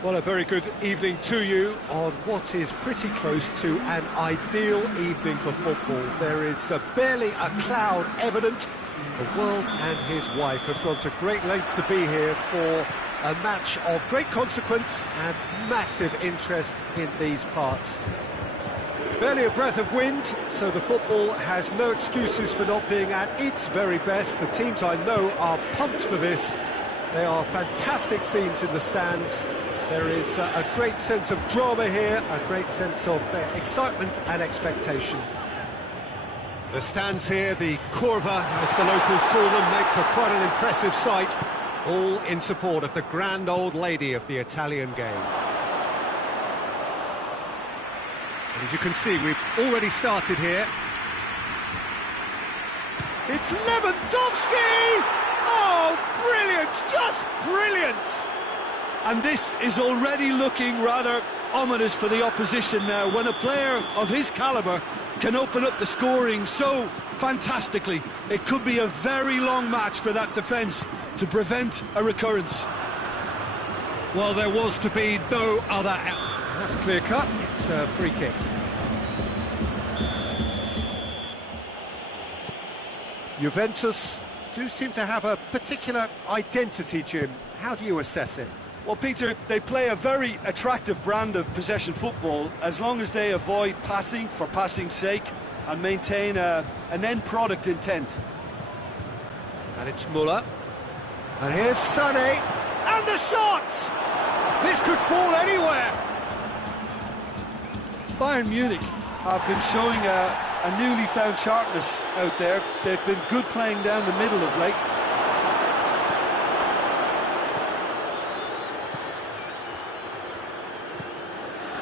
Well, a very good evening to you on what is pretty close to an ideal evening for football. There is barely a cloud evident. The world and his wife have gone to great lengths to be here for a match of great consequence and massive interest in these parts. Barely a breath of wind, so the football has no excuses for not being at its very best. The teams I know are pumped for this. They are fantastic scenes in the stands. There is a great sense of drama here, a great sense of excitement and expectation. The stands here, the curva, as the locals call them, make for quite an impressive sight, all in support of the grand old lady of the Italian game. And as you can see, we've already started here. It's Lewandowski! Oh, brilliant! Just brilliant! And this is already looking rather ominous for the opposition now, when a player of his calibre can open up the scoring so fantastically. It could be a very long match for that defence to prevent a recurrence. Well, there was to be no other... That's clear-cut. It's a free kick. Juventus do seem to have a particular identity, Jim. How do you assess it? Well, Peter, they play a very attractive brand of possession football as long as they avoid passing for passing's sake and maintain an end product intent. And it's Muller. And here's Sané. And the shot! This could fall anywhere. Bayern Munich have been showing a newly found sharpness out there. They've been good playing down the middle of late.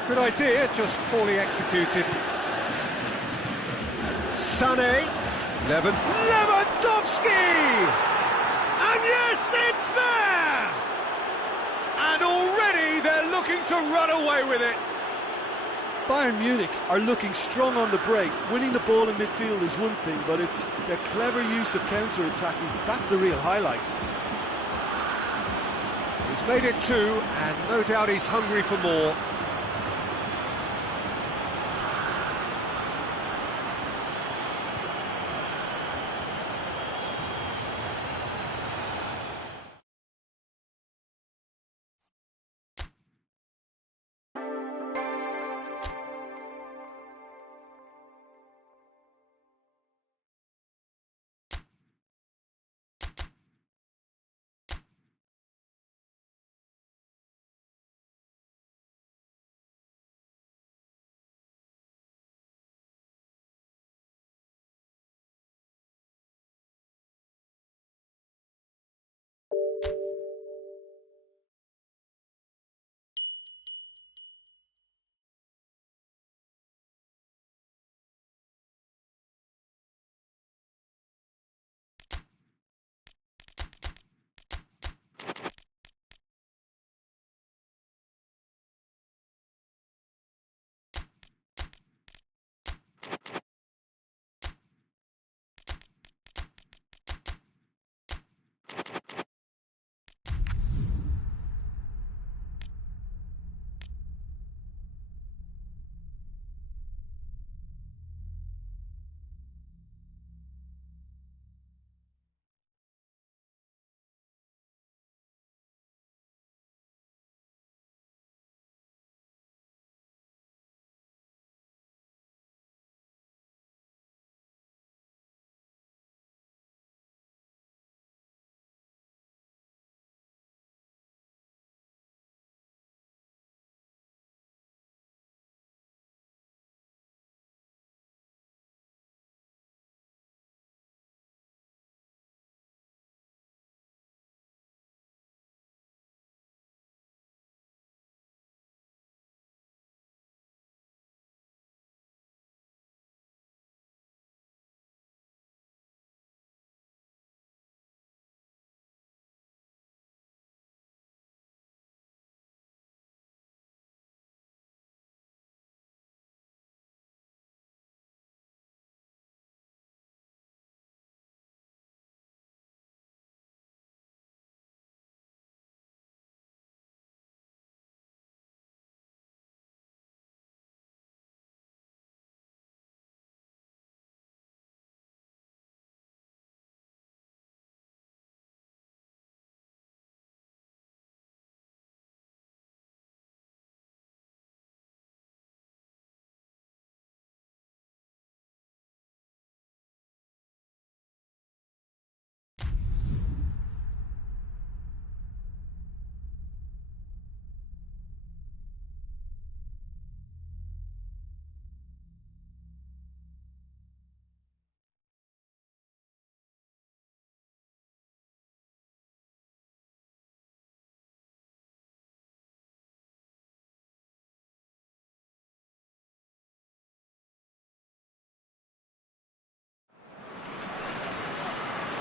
Good idea, just poorly executed. Sané. Lewandowski! And yes, it's there! And already they're looking to run away with it. Bayern Munich are looking strong on the break. Winning the ball in midfield is one thing, but it's their clever use of counter-attacking. That's the real highlight. He's made it two, and no doubt he's hungry for more.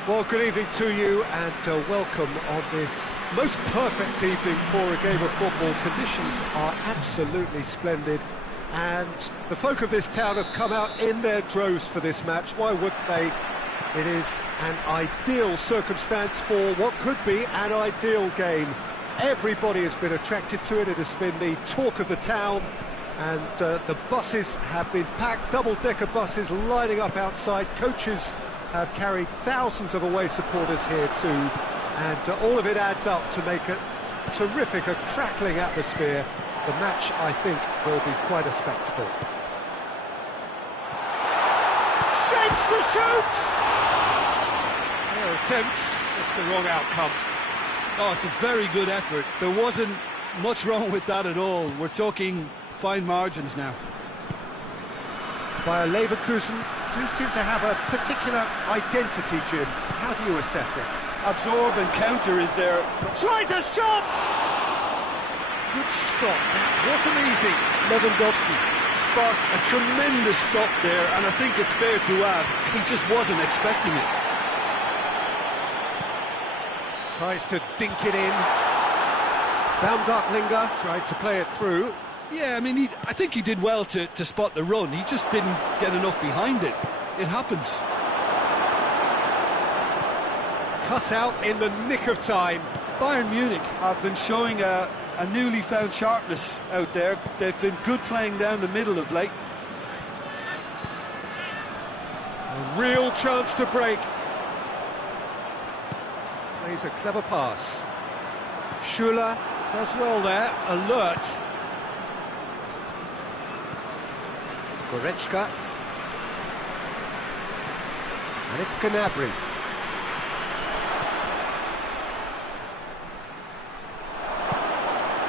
Well, good evening to you and welcome on this most perfect evening for a game of football. Conditions are absolutely splendid and the folk of this town have come out in their droves for this match. Why wouldn't they? It is an ideal circumstance for what could be an ideal game. Everybody has been attracted to it. It has been the talk of the town, and the buses have been packed, double-decker buses lining up outside. Coaches have carried thousands of away supporters here too, and all of it adds up to make a terrific, a crackling atmosphere. The match, I think, will be quite a spectacle. Shapes to shoot! Their attempt, just the wrong outcome. Oh, it's a very good effort. There wasn't much wrong with that at all. We're talking fine margins now. Bayer Leverkusen do seem to have a particular identity, Jim. How do you assess it? Absorb and counter is there. Tries a shot! Good stop, that wasn't easy. Lewandowski sparked a tremendous stop there, and I think it's fair to add, he just wasn't expecting it. Tries to dink it in. Baumgartlinger tried to play it through. Yeah, I mean, I think he did well to spot the run. He just didn't get enough behind it. It happens. Cut out in the nick of time. Bayern Munich have been showing a newly found sharpness out there. They've been good playing down the middle of late. A real chance to break. Plays a clever pass. Schuler does well there, alert. Goretzka. And it's Gnabry.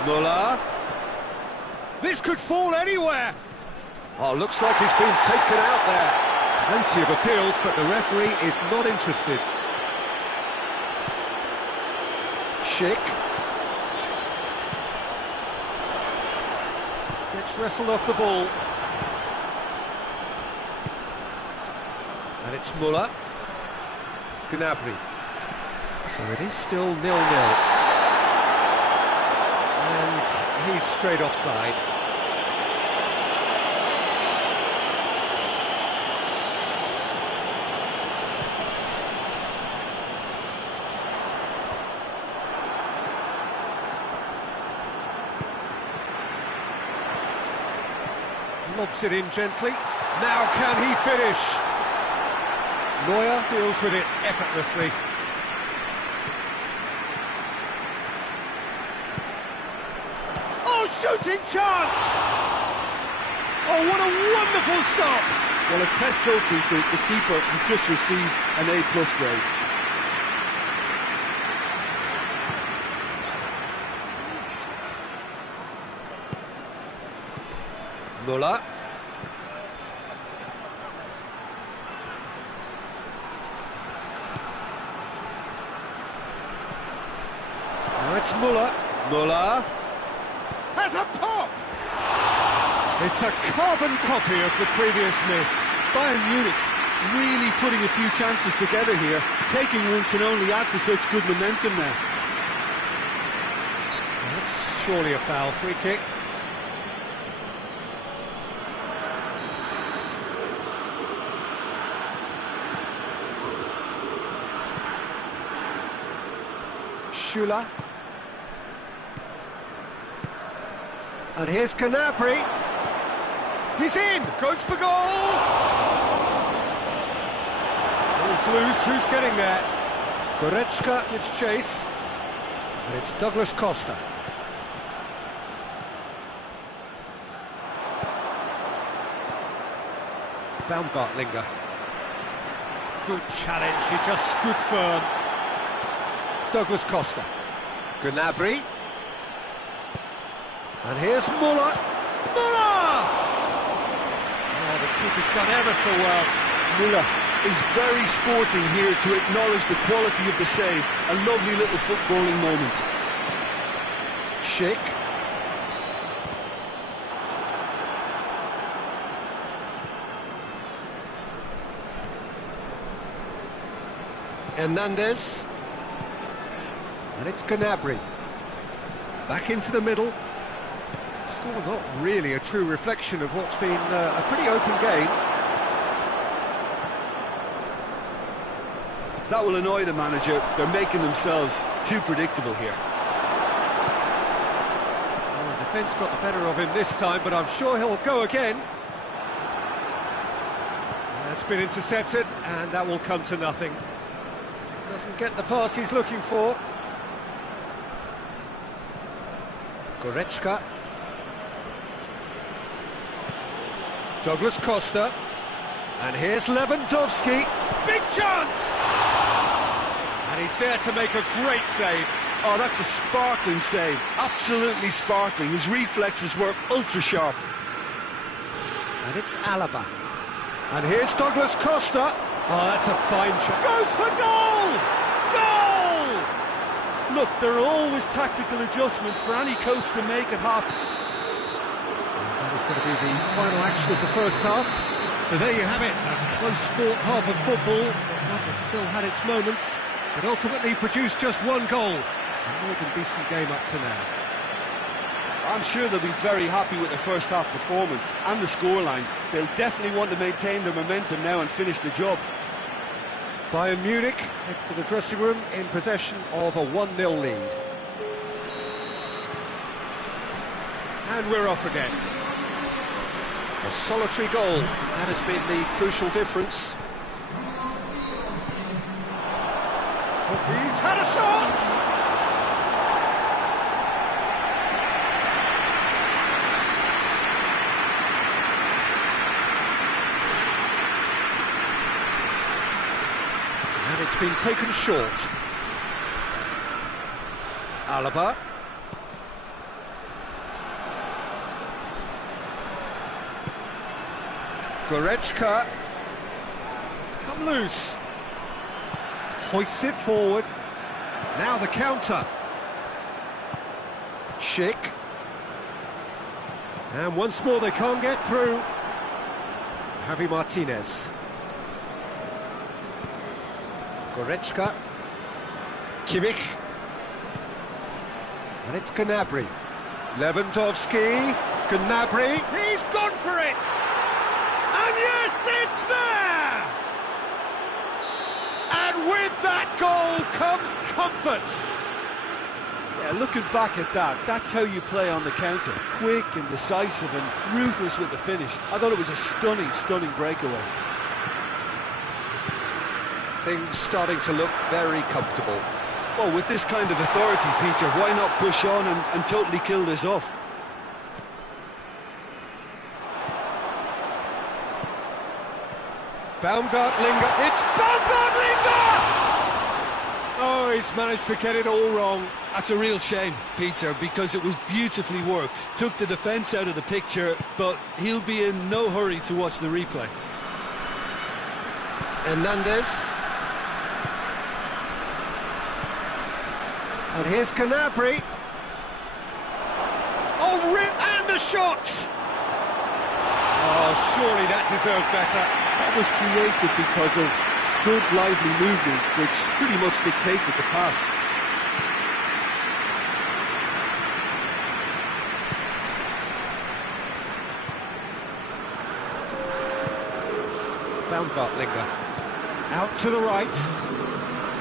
Muller. This could fall anywhere. Oh, looks like he's been taken out there. Plenty of appeals, but the referee is not interested. Schick. Gets wrestled off the ball. And it's Muller. Gnabry. So it is still 0-0. And he's straight offside. Lobs it in gently. Now can he finish? Neuer deals with it effortlessly. Oh, shooting chance! Oh, what a wonderful stop! Well, as test goalkeeper, the keeper has just received an A+ grade. Muller. Now it's Muller. Muller has a pop! It's a carbon copy of the previous miss. Bayern Munich really putting a few chances together here. Taking one can only add to such good momentum now. That's surely a foul. Free kick. Schuler. And here's Gnabry. He's in! Goes for goal! Ball's loose, who's getting there? Goretzka gives chase. And it's Douglas Costa. Baumgartlinger. Good challenge, he just stood firm. Douglas Costa. Gnabry. And here's Muller. Muller! Oh, the keeper's done ever so well. Muller is very sporting here to acknowledge the quality of the save. A lovely little footballing moment. Schick. Hernandez. And it's Gnabry. Back into the middle. Score not really a true reflection of what's been a pretty open game. That will annoy the manager. They're making themselves too predictable here. Well, the defence got the better of him this time, but I'm sure he'll go again. That's been intercepted, and that will come to nothing. Doesn't get the pass he's looking for. Goretzka. Douglas Costa. And here's Lewandowski. Big chance! And he's there to make a great save. Oh, that's a sparkling save. Absolutely sparkling. His reflexes were ultra sharp. And it's Alaba. And here's Douglas Costa. Oh, that's a fine shot. Goes for goal! Goal! Look, there are always tactical adjustments for any coach to make at half-time. That is going to be the final action of the first half. So there you have it, a close-fought half of football. That still had its moments, but ultimately produced just one goal. A more than decent game up to now. I'm sure they'll be very happy with their first half performance and the scoreline. They'll definitely want to maintain their momentum now and finish the job. Bayern Munich head for the dressing room in possession of a 1-0 lead. And we're off again. A solitary goal, that has been the crucial difference. He's had a shot! And it's been taken short. Alaba. Goretzka. It's come loose. Hoists it forward. Now the counter. Schick. And once more they can't get through. Javi Martinez. Goretzka. Kimmich. And it's Gnabry. Lewandowski. Gnabry. He's gone for it! And yes, it's there! And with that goal comes comfort. Yeah, looking back at that, that's how you play on the counter. Quick and decisive and ruthless with the finish. I thought it was a stunning, stunning breakaway. Things starting to look very comfortable. Well, with this kind of authority, Peter, why not push on and totally kill this off? Baumgartlinger, it's Baumgartlinger! Oh, he's managed to get it all wrong. That's a real shame, Peter, because it was beautifully worked. Took the defence out of the picture, but he'll be in no hurry to watch the replay. Hernandez. And here's Gnabry. Oh, and a shot! Oh, surely that deserved better. That was created because of good, lively movement, which pretty much dictated the pass. Baumgartlinger. Out to the right.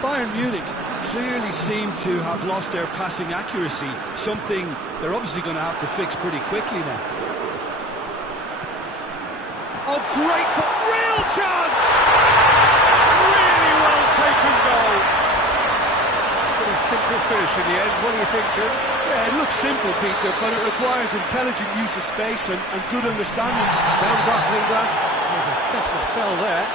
Bayern Munich clearly seem to have lost their passing accuracy, something they're obviously going to have to fix pretty quickly now. Oh, great, but real chance! Really well taken goal. Pretty simple finish in the end. What do you think, Jim? Yeah, it looks simple, Peter, but it requires intelligent use of space and good understanding. Baumgartlinger. Oh, the judgment fell there.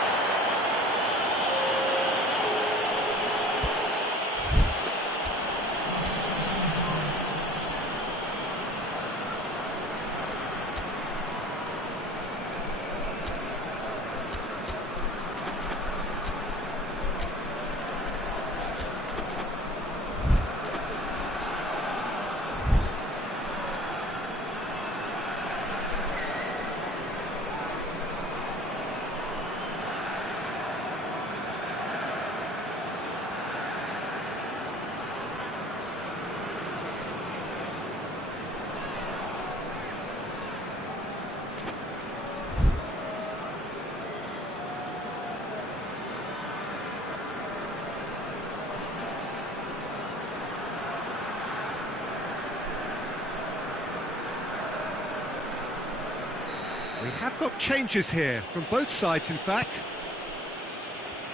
have got changes here from both sides, in fact.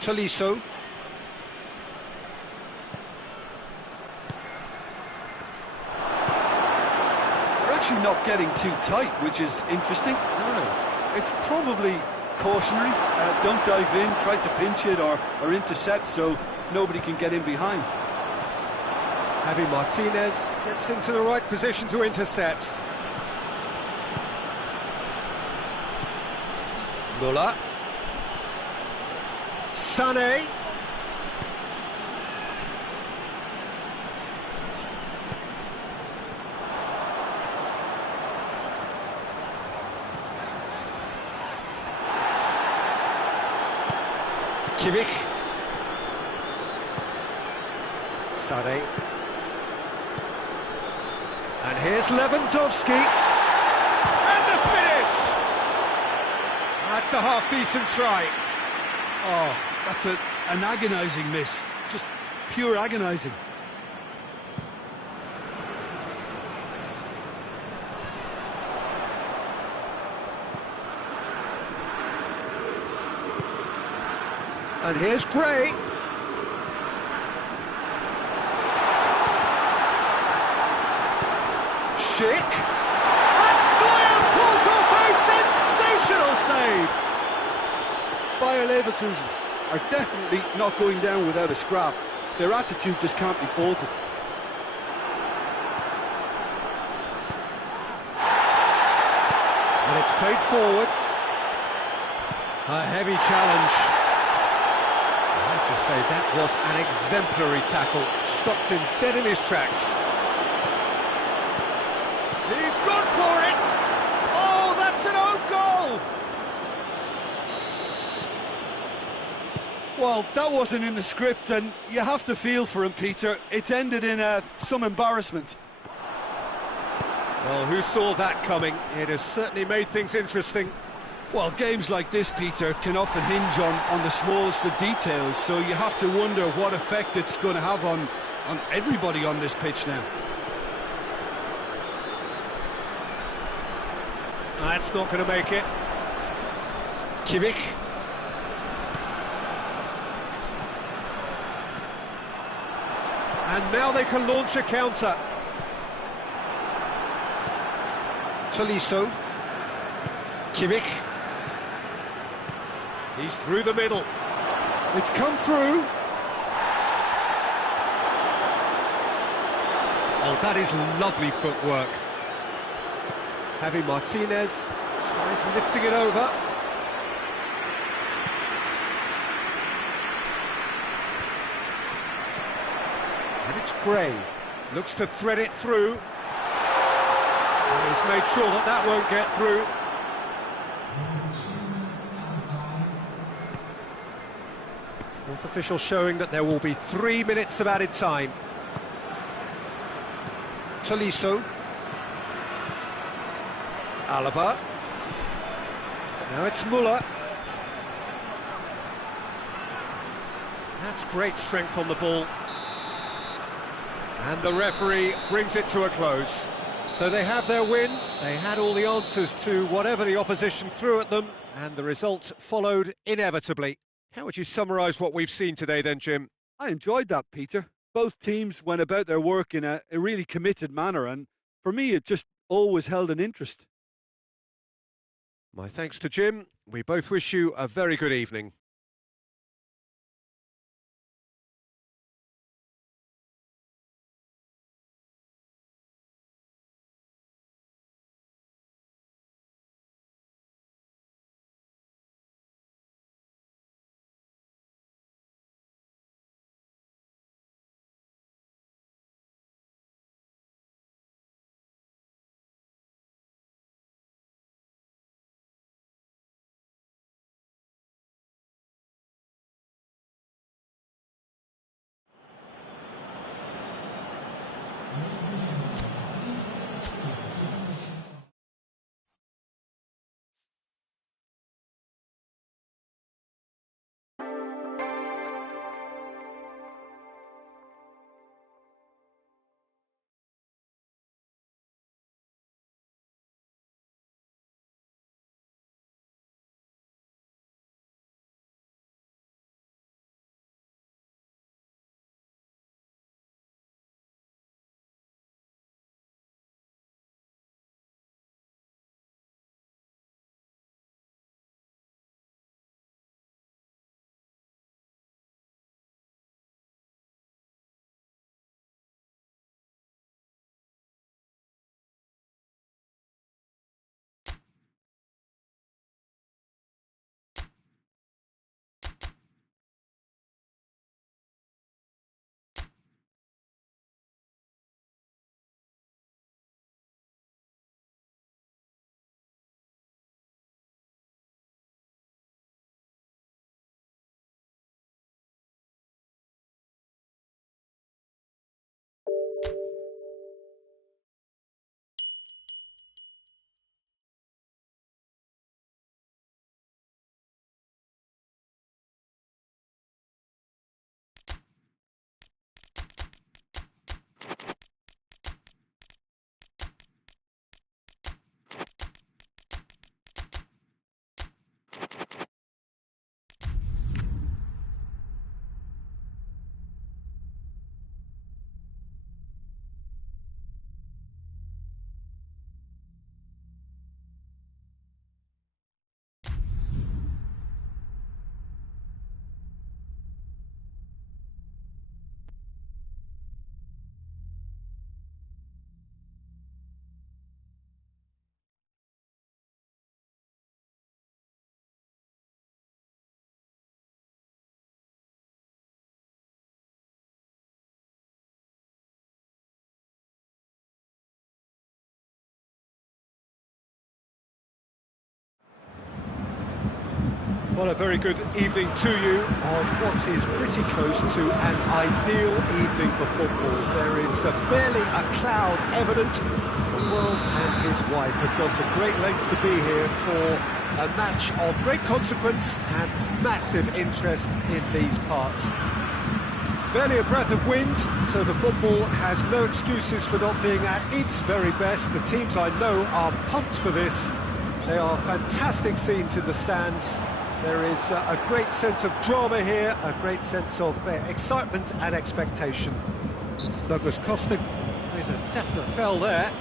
Tolisso. They're actually not getting too tight, which is interesting. No. It's probably cautionary. Don't dive in, try to pinch it or intercept so nobody can get in behind. Javi Martinez gets into the right position to intercept. Muller. Sané. Kimmich. Sané. And here's Lewandowski. And the finish! That's a half-decent try. Oh, that's an agonising miss. Just pure agonising. And here's Gray. Schick. And Neuer pulls off a sensational save. Bayer Leverkusen are definitely not going down without a scrap. Their attitude just can't be faulted. And it's played forward. A heavy challenge. I have to say, that was an exemplary tackle. Stopped him dead in his tracks. He's gone for it! Oh, that's an own goal! Well, that wasn't in the script, and you have to feel for him, Peter. It's ended in some embarrassment. Well, who saw that coming? It has certainly made things interesting. Well, games like this, Peter, can often hinge on the smallest of details, so you have to wonder what effect it's going to have on everybody on this pitch now. That's not going to make it. Kimmich. And now they can launch a counter. Tolisso. Kimmich. He's through the middle. It's come through. Oh, that is lovely footwork. Javi Martinez tries lifting it over. And it's Gray. Looks to thread it through. And he's made sure that that won't get through. Fourth official showing that there will be 3 minutes of added time. Tolisso. Alaba. Now it's Muller. That's great strength on the ball. And the referee brings it to a close. So they have their win. They had all the answers to whatever the opposition threw at them, and the result followed inevitably. How would you summarise what we've seen today then, Jim? I enjoyed that, Peter. Both teams went about their work in a really committed manner, and for me it just always held an interest. My thanks to Jim. We both wish you a very good evening. Well, a very good evening to you on what is pretty close to an ideal evening for football. There is barely a cloud evident. The world and his wife have gone to great lengths to be here for a match of great consequence and massive interest in these parts. Barely a breath of wind, so the football has no excuses for not being at its very best. The teams I know are pumped for this. They are fantastic scenes in the stands. There is a great sense of drama here, a great sense of excitement and expectation. Douglas Costa with a definite fell there.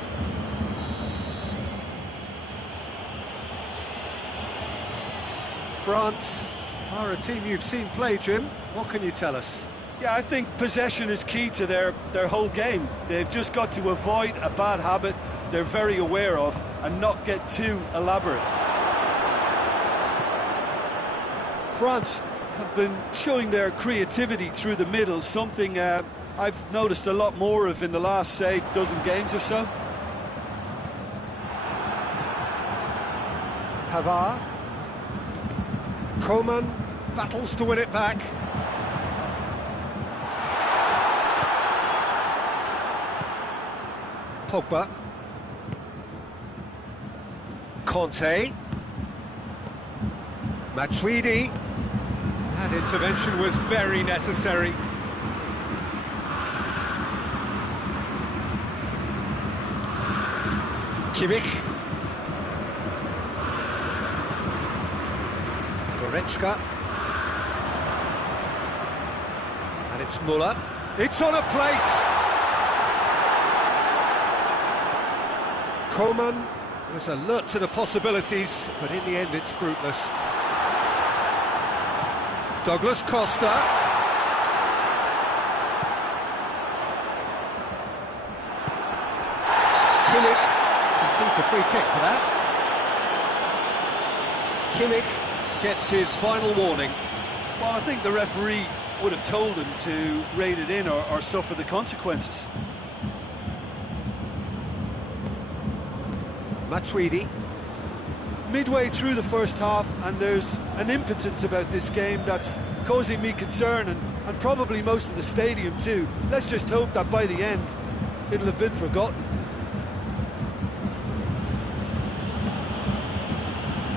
France are a team you've seen play, Jim. What can you tell us? Yeah, I think possession is key to their whole game. They've just got to avoid a bad habit they're very aware of and not get too elaborate. France have been showing their creativity through the middle, something I've noticed a lot more of in the last, say, dozen games or so. Pavard. Coman battles to win it back. Pogba. Conte. Matuidi. That intervention was very necessary. Kimmich. Goretzka. And it's Muller. It's on a plate! Coman was alert to the possibilities, but in the end it's fruitless. Douglas Costa. Kimmich concedes a free kick for that. Kimmich gets his final warning. Well, I think the referee would have told him to rate it in or suffer the consequences. Matuidi. Midway through the first half, and there's an impotence about this game that's causing me concern, and probably most of the stadium too. Let's just hope that by the end it'll have been forgotten.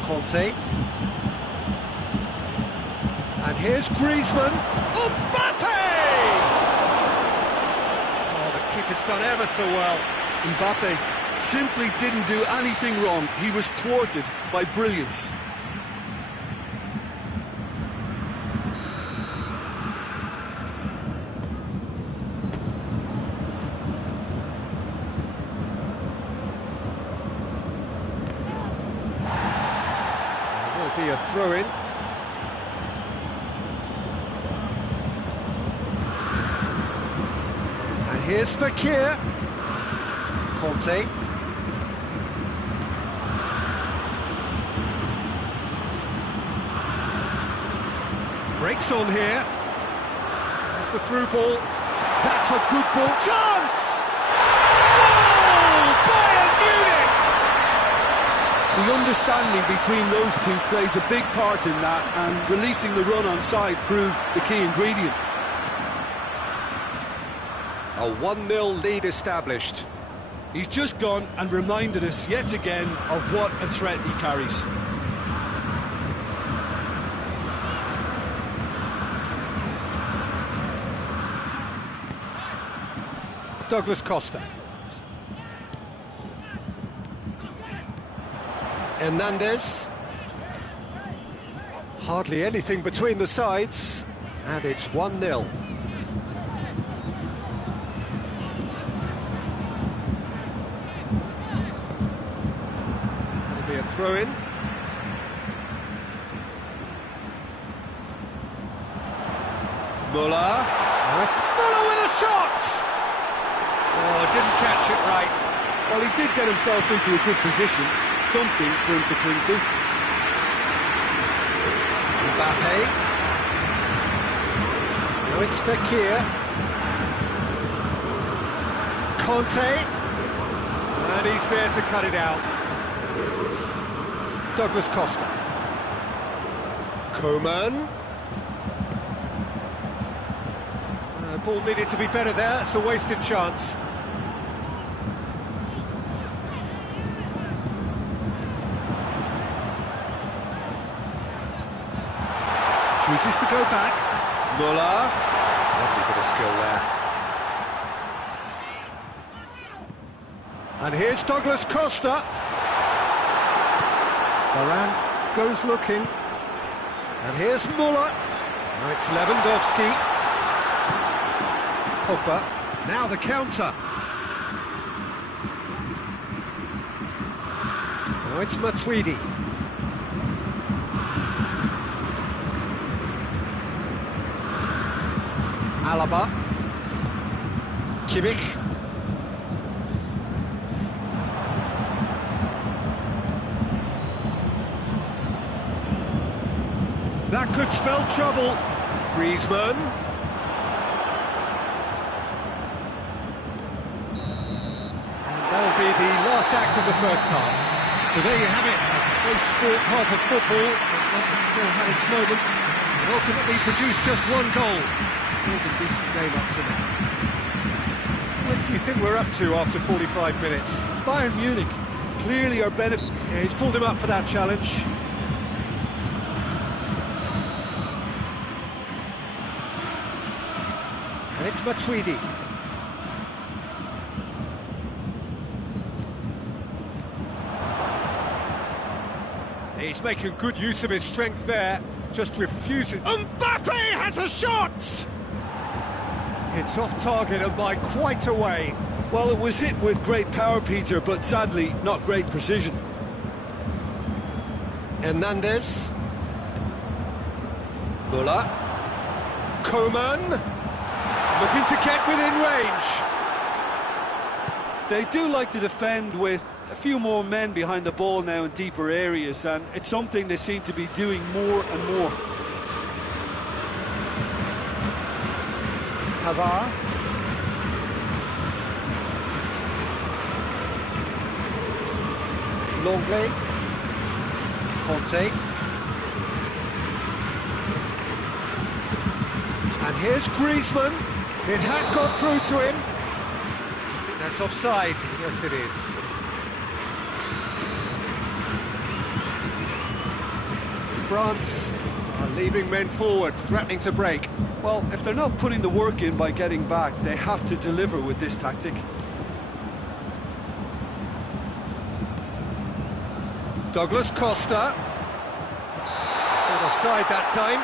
Conte. And here's Griezmann. Mbappe! Oh, the keeper's done ever so well. Mbappe simply didn't do anything wrong. He was thwarted by brilliance. There will be a throw-in. And here's Fekir. Conte. Breaks on here. There's the through ball. That's a good ball. Chance! Goal! Bayern Munich! The understanding between those two plays a big part in that, and releasing the run on side proved the key ingredient. A 1-0 lead established. He's just gone and reminded us yet again of what a threat he carries. Douglas Costa. Hernandez. Hardly anything between the sides, and it's 1-0. There'll be a throw-in. Muller. Muller with a shot! Oh, didn't catch it right. Well, he did get himself into a good position, something for him to cling to. Mbappe. Now it's Fekir. Conte. And he's there to cut it out. Douglas Costa. Coman. Ball needed to be better there, it's a wasted chance. Chooses to go back. Muller. Lovely bit of skill there. And here's Douglas Costa. Varane goes looking. And here's Muller. Now it's Lewandowski. Pogba. Now the counter. Now it's Matuidi. Alaba. Kimmich. That could spell trouble. Griezmann. And that'll be the last act of the first half. So there you have it. A sport half of football. But still had its moments. And ultimately produced just one goal. More than decent game up to now. What do you think we're up to after 45 minutes? Bayern Munich clearly are benefit. Yeah, he's pulled him up for that challenge. And it's Matuidi. He's making good use of his strength there, just refusing. Mbappe has a shot! It's off target and by quite a way. Well, it was hit with great power, Peter, but sadly not great precision. Hernandez. Muller. Coman. Looking to get within range. They do like to defend with a few more men behind the ball now in deeper areas, and it's something they seem to be doing more and more. Pavard. Longley. Conte. And here's Griezmann. It has got through to him. I think that's offside. Yes, it is. France are leaving men forward, threatening to break. Well, if they're not putting the work in by getting back, they have to deliver with this tactic. Douglas Costa. Not offside that time.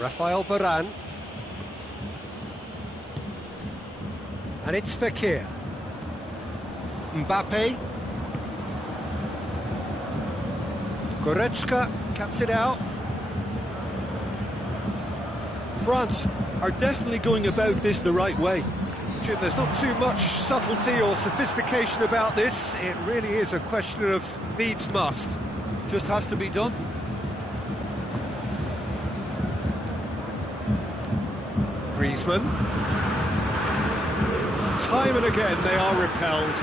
Rafael Varane. And it's Fekir. Mbappe. Goretzka cuts it out. France are definitely going about this the right way. Jim, there's not too much subtlety or sophistication about this. It really is a question of needs must. Just has to be done. Griezmann. Time and again they are repelled.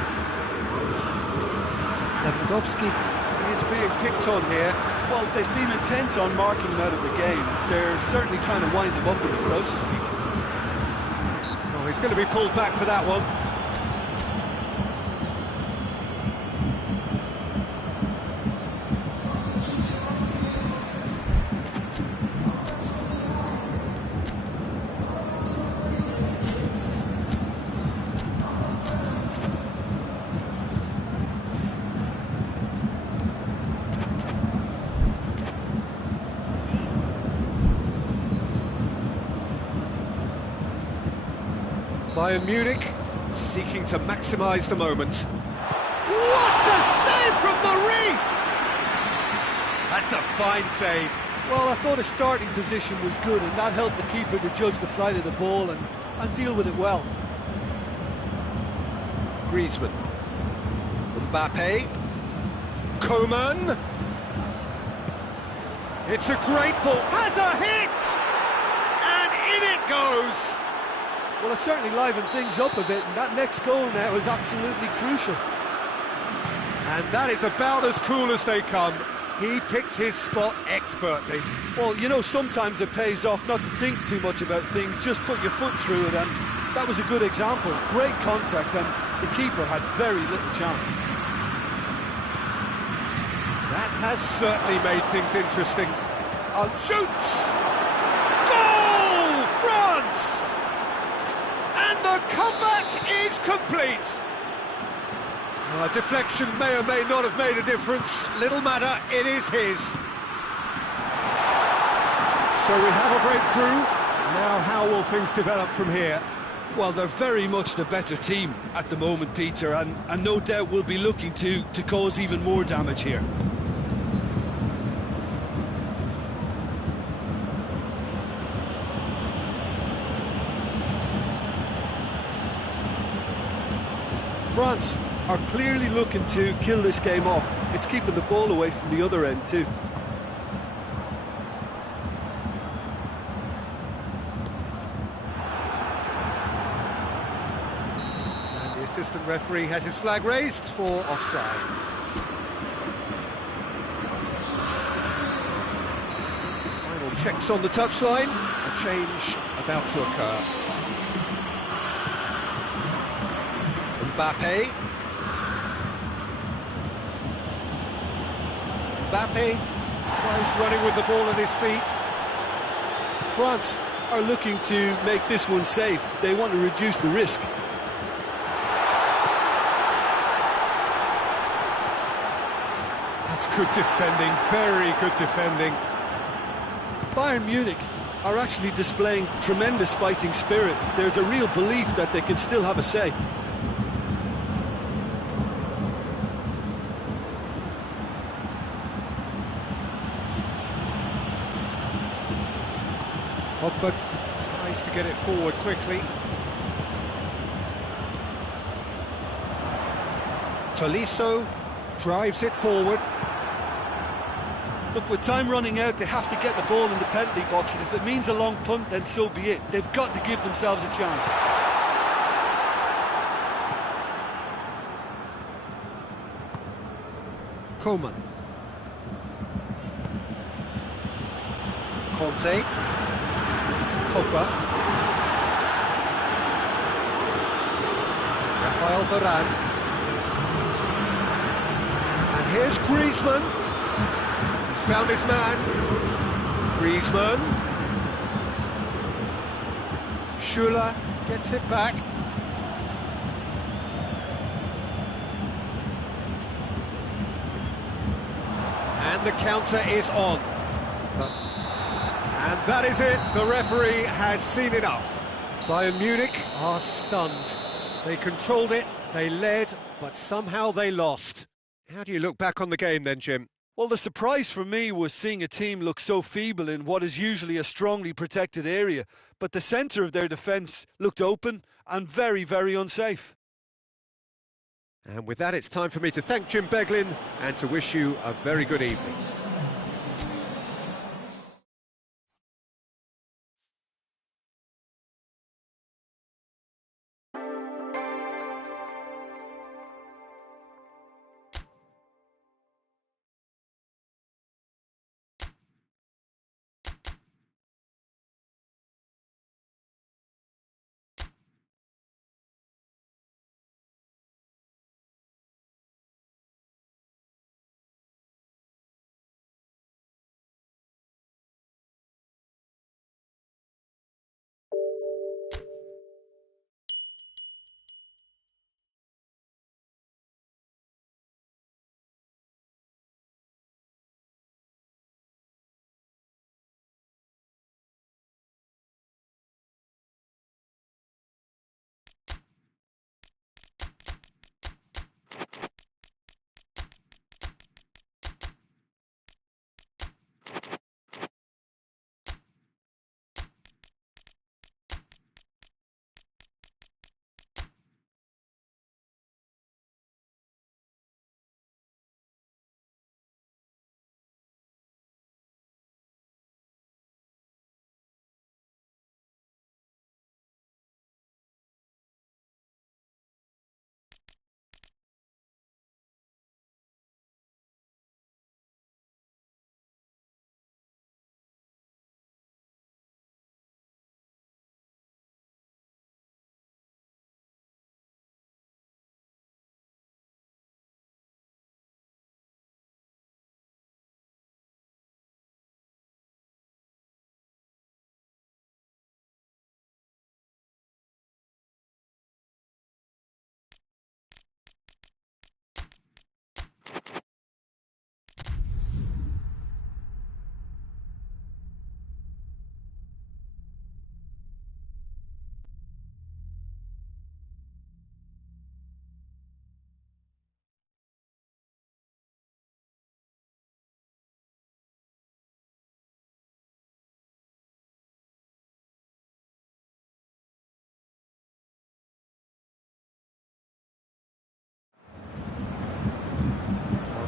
Lewandowski is being picked on here. Well, they seem intent on marking him out of the game. They're certainly trying to wind him up in the process, Peter. Oh, he's going to be pulled back for that one. Bayern Munich seeking to maximise the moment. What a save from Maurice! That's a fine save. Well, I thought his starting position was good, and that helped the keeper to judge the flight of the ball and deal with it well. Griezmann. Mbappe. Coman. It's a great ball. Has a hit! And in it goes! Well, it certainly livened things up a bit, and that next goal now is absolutely crucial. And that is about as cool as they come. He picked his spot expertly. Well, you know, sometimes it pays off not to think too much about things, just put your foot through it, and that was a good example. Great contact, and the keeper had very little chance. That has certainly made things interesting. Shoots! Goal! France! And the comeback is complete. Deflection may or may not have made a difference. Little matter, it is his. So we have a breakthrough. Now how will things develop from here? Well, they're very much the better team at the moment, Peter, and no doubt will be looking to cause even more damage here. France are clearly looking to kill this game off. It's keeping the ball away from the other end too. And the assistant referee has his flag raised for offside. Final checks on the touchline. A change about to occur. Mbappe. Mbappe tries running with the ball at his feet. France are looking to make this one safe. They want to reduce the risk. That's good defending, very good defending. Bayern Munich are actually displaying tremendous fighting spirit. There's a real belief that they can still have a say. Pogba tries to get it forward quickly. Tolisso drives it forward. Look, with time running out, they have to get the ball in the penalty box, and if it means a long punt, then so be it. They've got to give themselves a chance. Coman. Conte. Pogba. Rafael Varane. And here's Griezmann. He's found his man. Griezmann. Schuller gets it back. And the counter is on. And that is it. The referee has seen enough. Bayern Munich are stunned. They controlled it, they led, but somehow they lost. How do you look back on the game then, Jim? Well, the surprise for me was seeing a team look so feeble in what is usually a strongly protected area, but the centre of their defence looked open and very, very unsafe. And with that, it's time for me to thank Jim Beglin and to wish you a very good evening.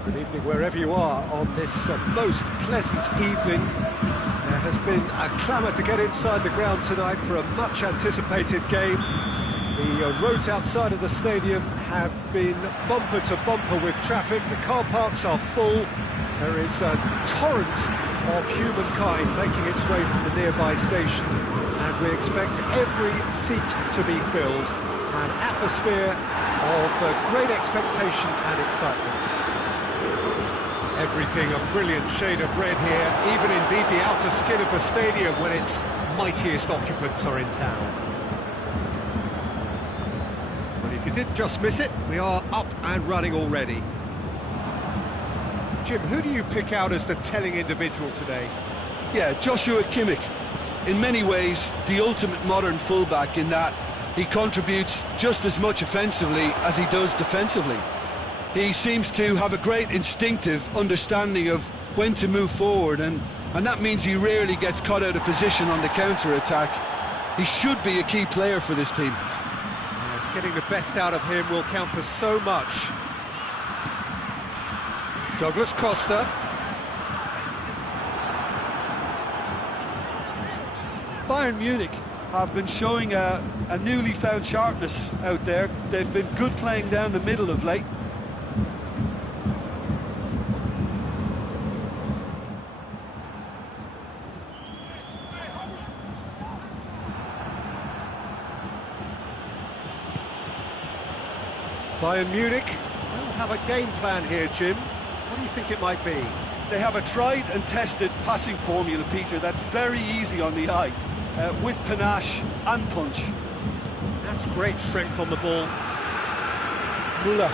Good evening wherever you are on this most pleasant evening. There has been a clamour to get inside the ground tonight for a much anticipated game. The roads outside of the stadium have been bumper to bumper with traffic. The car parks are full. There is a torrent of humankind making its way from the nearby station, and we expect every seat to be filled. An atmosphere of great expectation and excitement. Everything a brilliant shade of red here, even indeed the outer skin of the stadium when its mightiest occupants are in town. But if you did just miss it, we are up and running already. Jim, who do you pick out as the telling individual today? Yeah, Joshua Kimmich. In many ways, the ultimate modern fullback in that he contributes just as much offensively as he does defensively. He seems to have a great instinctive understanding of when to move forward, and that means he rarely gets caught out of position on the counter-attack. He should be a key player for this team. Yes, getting the best out of him will count for so much. Douglas Costa. Bayern Munich have been showing a newly found sharpness out there. They've been good playing down the middle of late. Bayern Munich will have a game plan here, Jim. What do you think it might be? They have a tried and tested passing formula, Peter, that's very easy on the eye, with panache and punch. That's great strength on the ball. Müller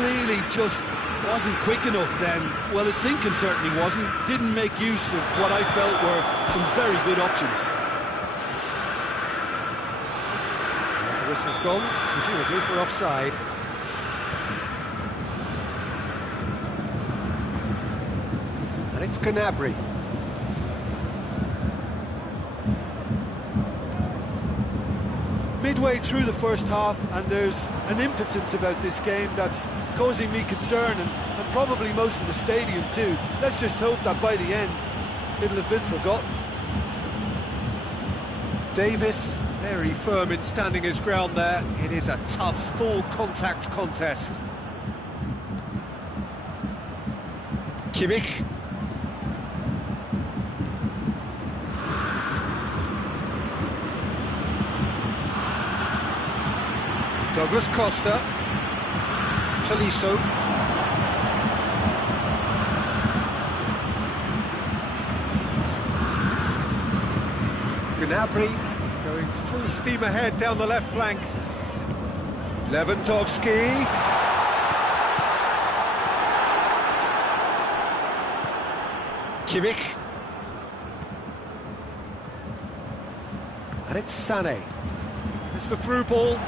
really just wasn't quick enough then. Well, his thinking certainly wasn't. Didn't make use of what I felt were some very good options. The whistle's gone, presumably for offside. And it's Gnabry. Midway through the first half, and there's an impotence about this game that's causing me concern, and probably most of the stadium too. Let's just hope that by the end it'll have been forgotten. Davis, very firm in standing his ground there. It is a tough, full contact contest. Kimmich. Douglas Costa. Tolisso. Gnabry going full steam ahead down the left flank. Lewandowski. Kimmich. And it's Sané. It's the through ball.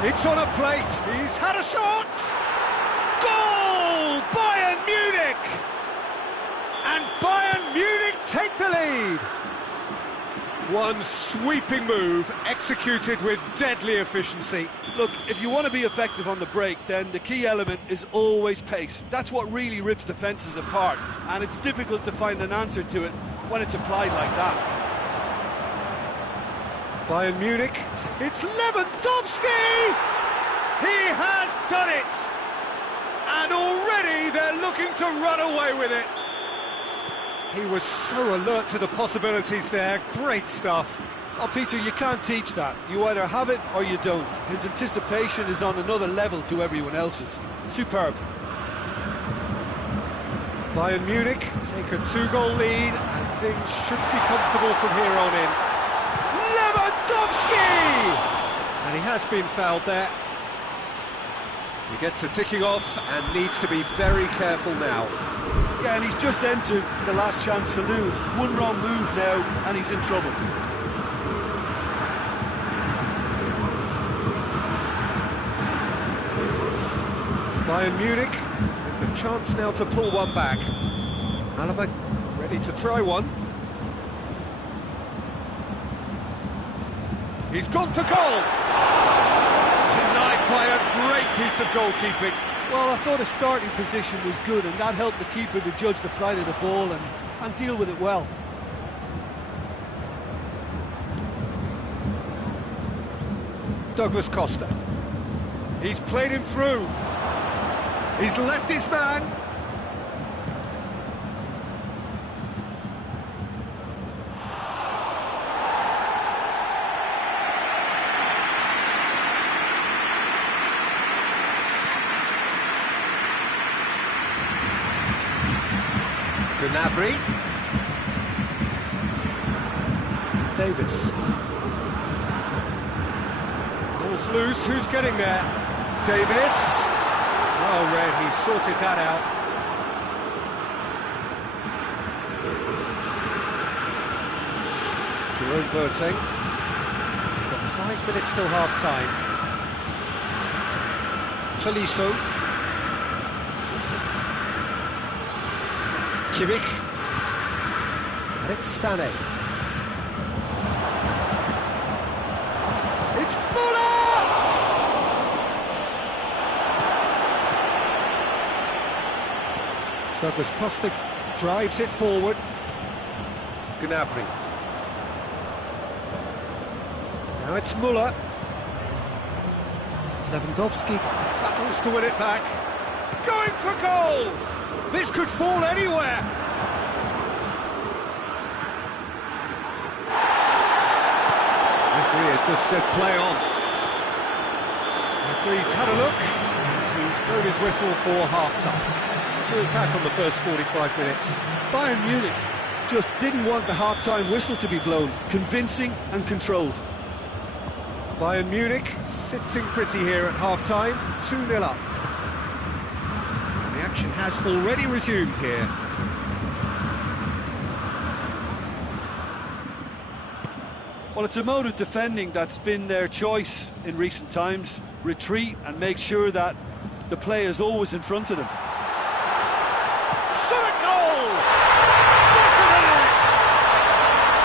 It's on a plate. He's had a shot. Goal! Bayern Munich! And Bayern Munich take the lead. One sweeping move, executed with deadly efficiency. Look, if you want to be effective on the break, then the key element is always pace. That's what really rips defences apart, and it's difficult to find an answer to it when it's applied like that. Bayern Munich, it's Lewandowski! He has done it! And already they're looking to run away with it. He was so alert to the possibilities there, great stuff. Oh, Peter, you can't teach that. You either have it or you don't. His anticipation is on another level to everyone else's. Superb. Bayern Munich take a 2-goal lead, and things should be comfortable from here on in. Lewandowski! And he has been fouled there. He gets a ticking off and needs to be very careful now. Yeah, and he's just entered the last chance saloon. One wrong move now, and he's in trouble. Bayern Munich with the chance now to pull one back. Alaba ready to try one. He's gone for goal! Denied by a great piece of goalkeeping. Well, I thought his starting position was good, and that helped the keeper to judge the flight of the ball and deal with it well. Douglas Costa. He's played him through. He's left his man. Gnabry. Davis. Ball's loose, who's getting there? Davis. Well read, he sorted that out. Jerome Boateng. We've got 5 minutes till half-time. Tolisso. Kimmich. And it's Sané. It's Muller! Douglas Costa drives it forward. Gnabry. Now it's Muller. Lewandowski battles to win it back. Going for goal! This could fall anywhere. Referee has just said play on. Referee's had a look. He's blown his whistle for half-time. We're back on the first 45 minutes. Bayern Munich just didn't want the half-time whistle to be blown. Convincing and controlled. Bayern Munich sitting pretty here at half-time, 2-0 up. The action has already resumed here. Well, it's a mode of defending that's been their choice in recent times. Retreat and make sure that the play is always in front of them. Shot at goal! Back of the net!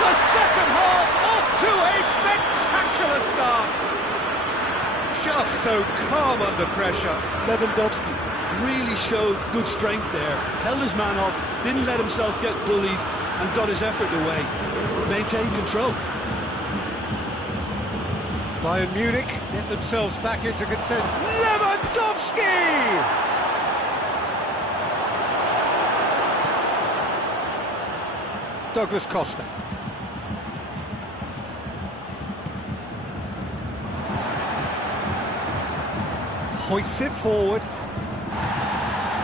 The second half off to a spectacular start. Just so calm under pressure. Lewandowski really showed good strength there. Held his man off, didn't let himself get bullied, and got his effort away. Maintained control. Bayern Munich get themselves back into contention. Lewandowski! Douglas Costa. Hoists it forward.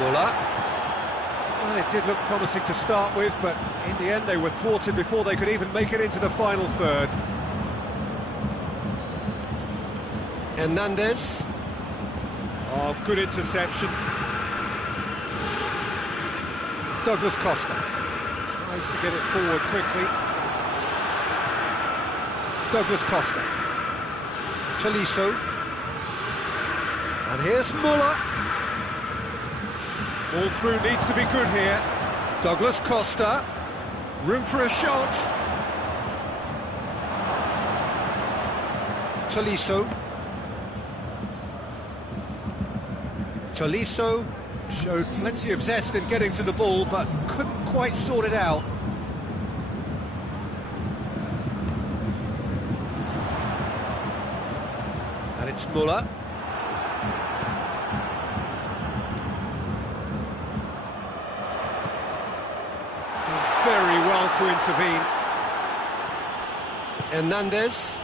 Muller. Well, it did look promising to start with, but in the end they were thwarted before they could even make it into the final third. Hernandez. Oh, good interception. Douglas Costa tries to get it forward quickly. Douglas Costa. Tolisso. And here's Muller. Ball through needs to be good here. Douglas Costa. Room for a shot. Tolisso. Tolisso showed plenty of zest in getting to the ball, but couldn't quite sort it out. And it's Muller. Did very well to intervene. Hernandez.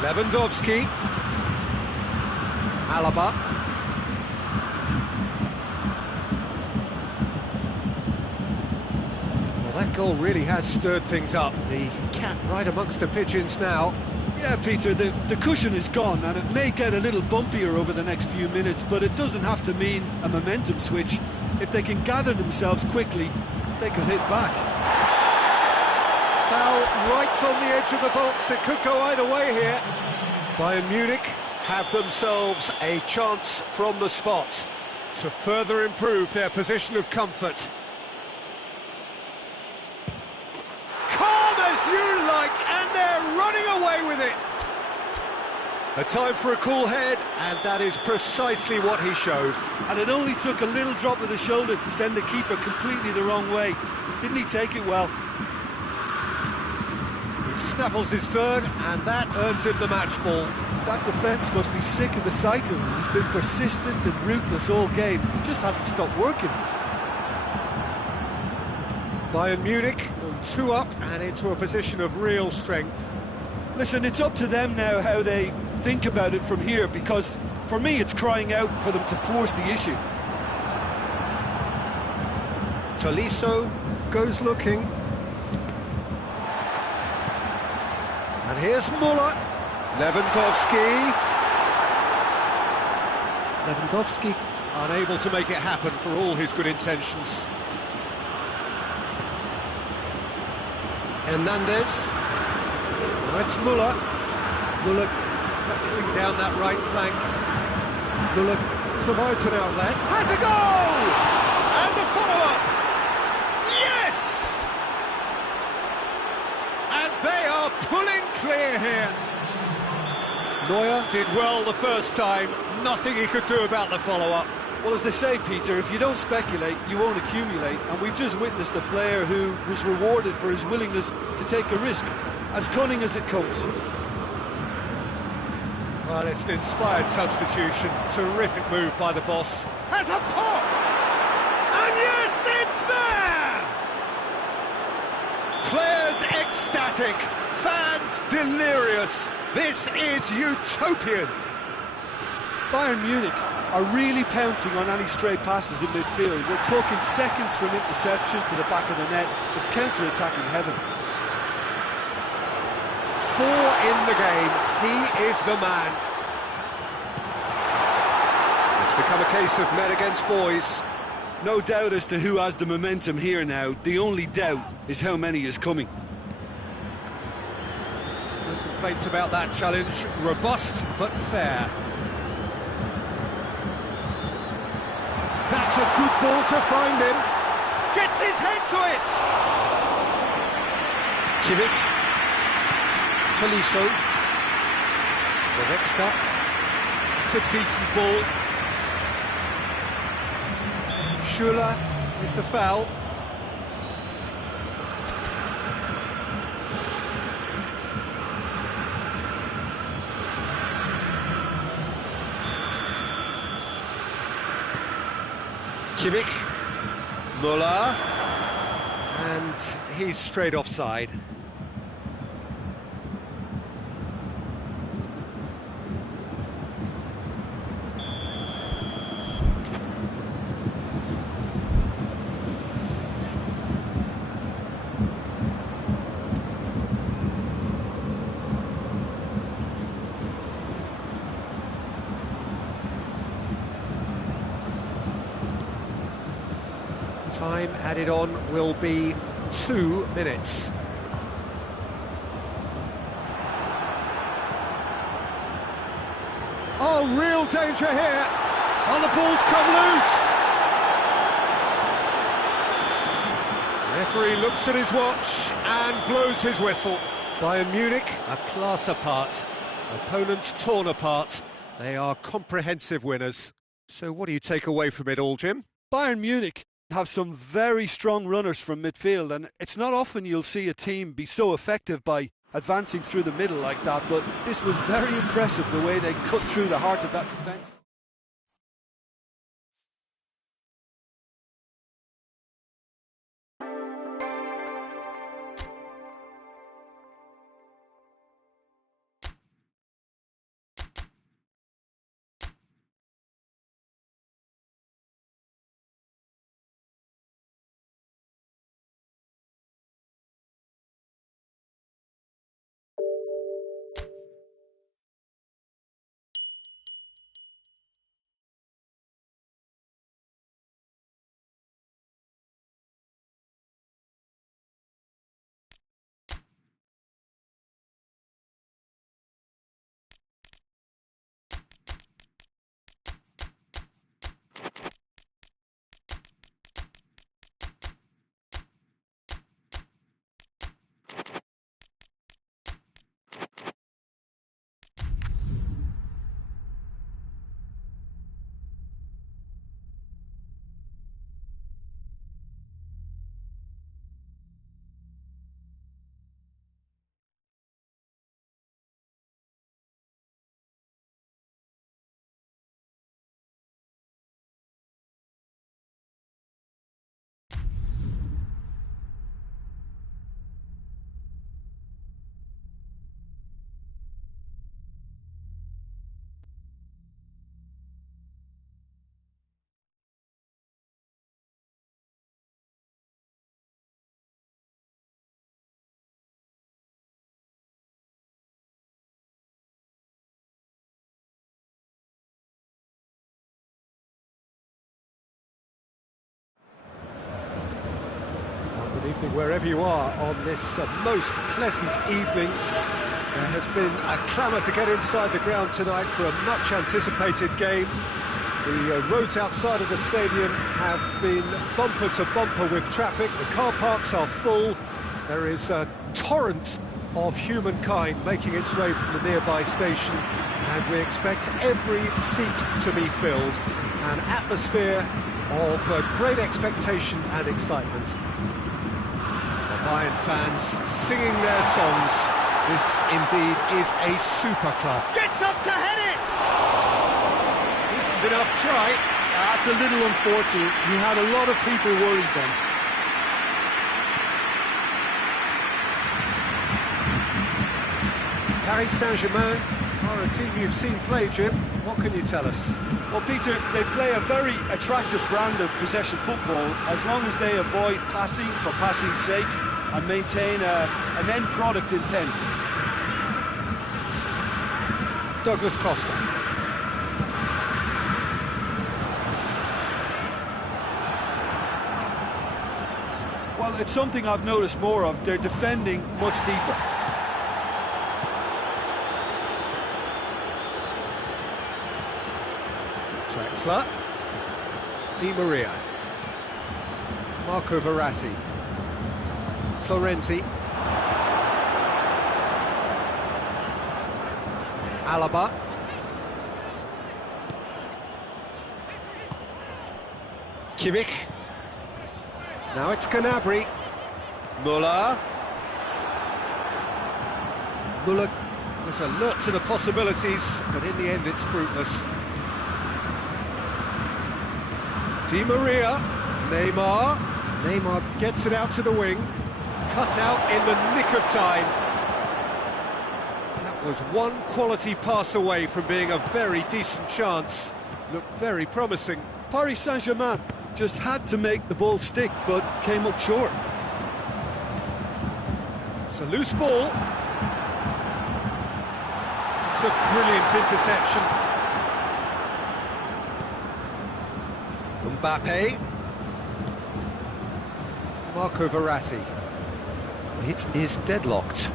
Lewandowski. Alaba. Well, that goal really has stirred things up. The cat right amongst the pigeons now. Yeah, Peter, the cushion is gone, and it may get a little bumpier over the next few minutes, but it doesn't have to mean a momentum switch. If they can gather themselves quickly, they could hit back. Foul right on the edge of the box. It could go either way here. Bayern Munich have themselves a chance from the spot to further improve their position of comfort. Calm as you like, and they're running away with it. A time for a cool head, and that is precisely what he showed. And it only took a little drop of the shoulder to send the keeper completely the wrong way. Didn't he take it well? He snaffles his third, and that earns him the match ball. That defence must be sick of the sight of him. He's been persistent and ruthless all game. He just hasn't stopped working. Bayern Munich, 2 up and into a position of real strength. Listen, it's up to them now how they think about it from here, because for me it's crying out for them to force the issue. Tolisso goes looking. And here's Muller. Lewandowski unable to make it happen for all his good intentions. Hernandez. Now it's Muller. Muller battling down that right flank. Muller provides an outlet. Has a goal! And the follow-up! Yes! And they are pulling clear here. Neuer did well the first time. Nothing he could do about the follow-up. Well, as they say, Peter, if you don't speculate, you won't accumulate. And we've just witnessed a player who was rewarded for his willingness to take a risk, as cunning as it comes. Well, it's an inspired substitution. Terrific move by the boss. Has a pop! And yes, it's there! Players ecstatic, fans delirious. This is utopian. Bayern Munich are really pouncing on any stray passes in midfield. We're talking seconds from interception to the back of the net. It's counter-attacking heaven. 4 in the game. He is the man. It's become a case of men against boys. No doubt as to who has the momentum here now. The only doubt is how many is coming. No complaints about that challenge. Robust but fair. That's a good ball to find him. Gets his head to it. Kimmich. Tolisso. Goretzka. It's a decent ball. Schuller with the foul. Kimmich, Muller, and he's straight offside. Time added on will be 2 minutes. Oh, real danger here. Oh, the ball's come loose. Referee looks at his watch and blows his whistle. Bayern Munich, a class apart. Opponents torn apart. They are comprehensive winners. So what do you take away from it all, Jim? Bayern Munich have some very strong runners from midfield, and it's not often you'll see a team be so effective by advancing through the middle like that, but this was very impressive, the way they cut through the heart of that defence. morning, wherever you are on this most pleasant evening. There has been a clamour to get inside the ground tonight for a much-anticipated game. The roads outside of the stadium have been bumper to bumper with traffic. The car parks are full. There is a torrent of humankind making its way from the nearby station, and we expect every seat to be filled. An atmosphere of great expectation and excitement. The Bayern fans singing their songs. This indeed is a super club. Gets up to head it! Decent enough try. That's a little unfortunate. He had a lot of people worried then. Paris Saint-Germain are a team you've seen play, Jim. What can you tell us? Well, Peter, they play a very attractive brand of possession football as long as they avoid passing for passing's sake and maintain an end product intent. Douglas Costa. Well, it's something I've noticed more of. They're defending much deeper. Draxler. Di Maria. Marco Verratti. Florenzi. Alaba. Kimmich. Now it's Gnabry. Muller. Muller was alert to the possibilities, but in the end it's fruitless. Di Maria. Neymar. Neymar gets it out to the wing. Cut out in the nick of time. That was one quality pass away from being a very decent chance. Looked very promising. Paris Saint-Germain just had to make the ball stick, but came up short. It's a loose ball. It's a brilliant interception. Mbappe. Marco Verratti. It is deadlocked.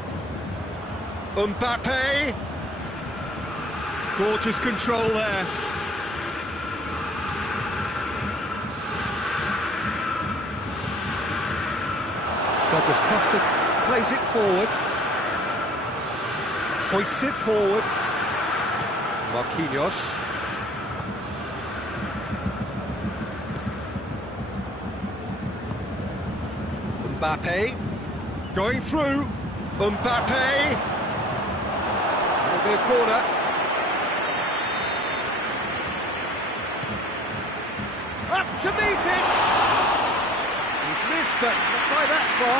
Mbappe! Gorgeous control there. Douglas Costa plays it forward. Hoists it forward. Marquinhos. Mbappe. Going through. Mbappe. There'll be a corner. Up to meet it. He's missed, but not by that far.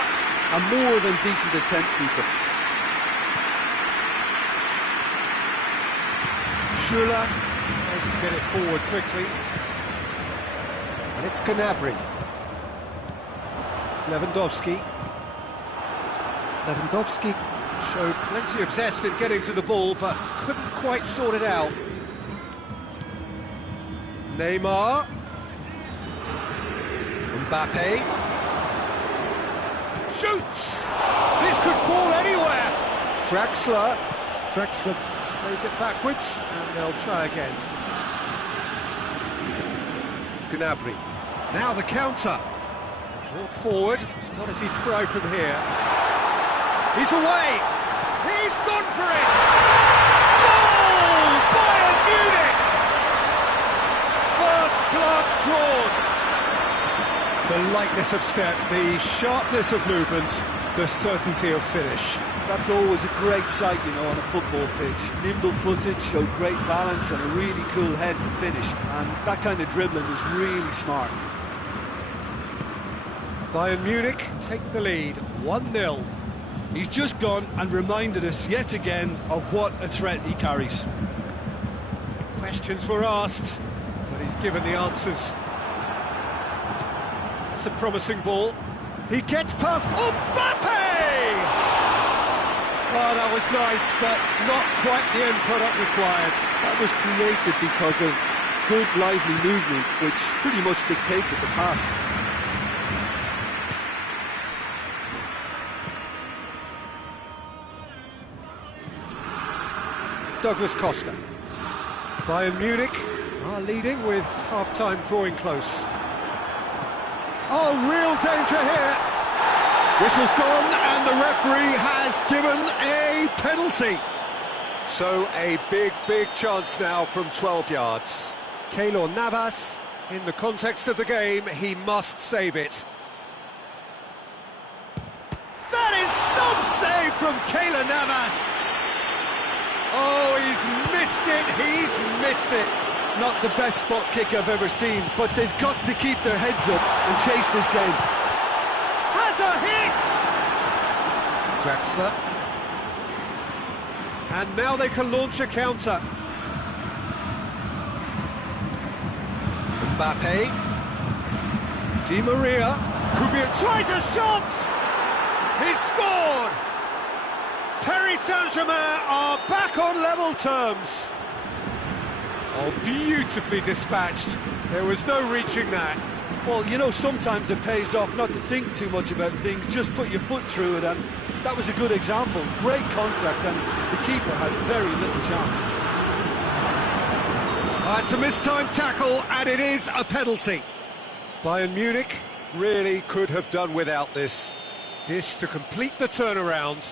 A more than decent attempt, Peter. Schuller tries to get it forward quickly. And it's Gnabry. Lewandowski. Lewandowski showed plenty of zest in getting to the ball, but couldn't quite sort it out. Neymar. Mbappe. Shoots! This could fall anywhere! Draxler. Draxler plays it backwards, and they'll try again. Gnabry. Now the counter. Brought forward. What does he try from here? He's away! He's gone for it! Goal! Bayern Munich! First blood drawn. The lightness of step, the sharpness of movement, the certainty of finish. That's always a great sight, you know, on a football pitch. Nimble-footed, showed great balance and a really cool head to finish. And that kind of dribbling is really smart. Bayern Munich take the lead, 1-0. He's just gone and reminded us yet again of what a threat he carries. Questions were asked, but he's given the answers. It's a promising ball. He gets past Mbappe! Oh, that was nice, but not quite the end product required. That was created because of good, lively movement, which pretty much dictated the pass. Douglas Costa. Bayern Munich are leading with half-time drawing close. Oh, real danger here. Whistle's gone and the referee has given a penalty. So a big chance now from 12 yards. Keylor Navas, in the context of the game, he must save it. That is some save from Keylor Navas. Oh, he's missed it. Not the best spot kick I've ever seen, but they've got to keep their heads up and chase this game. Has a hit! Draxler. And now they can launch a counter. Mbappe. Di Maria. Kubiak tries a shot! He's scored! Paris Saint-Germain are back on level terms. Oh, beautifully dispatched. There was no reaching that. Well, you know, sometimes it pays off not to think too much about things, just put your foot through it, and that was a good example. Great contact, and the keeper had very little chance. It's a mistimed tackle, and it is a penalty. Bayern Munich really could have done without this. This to complete the turnaround.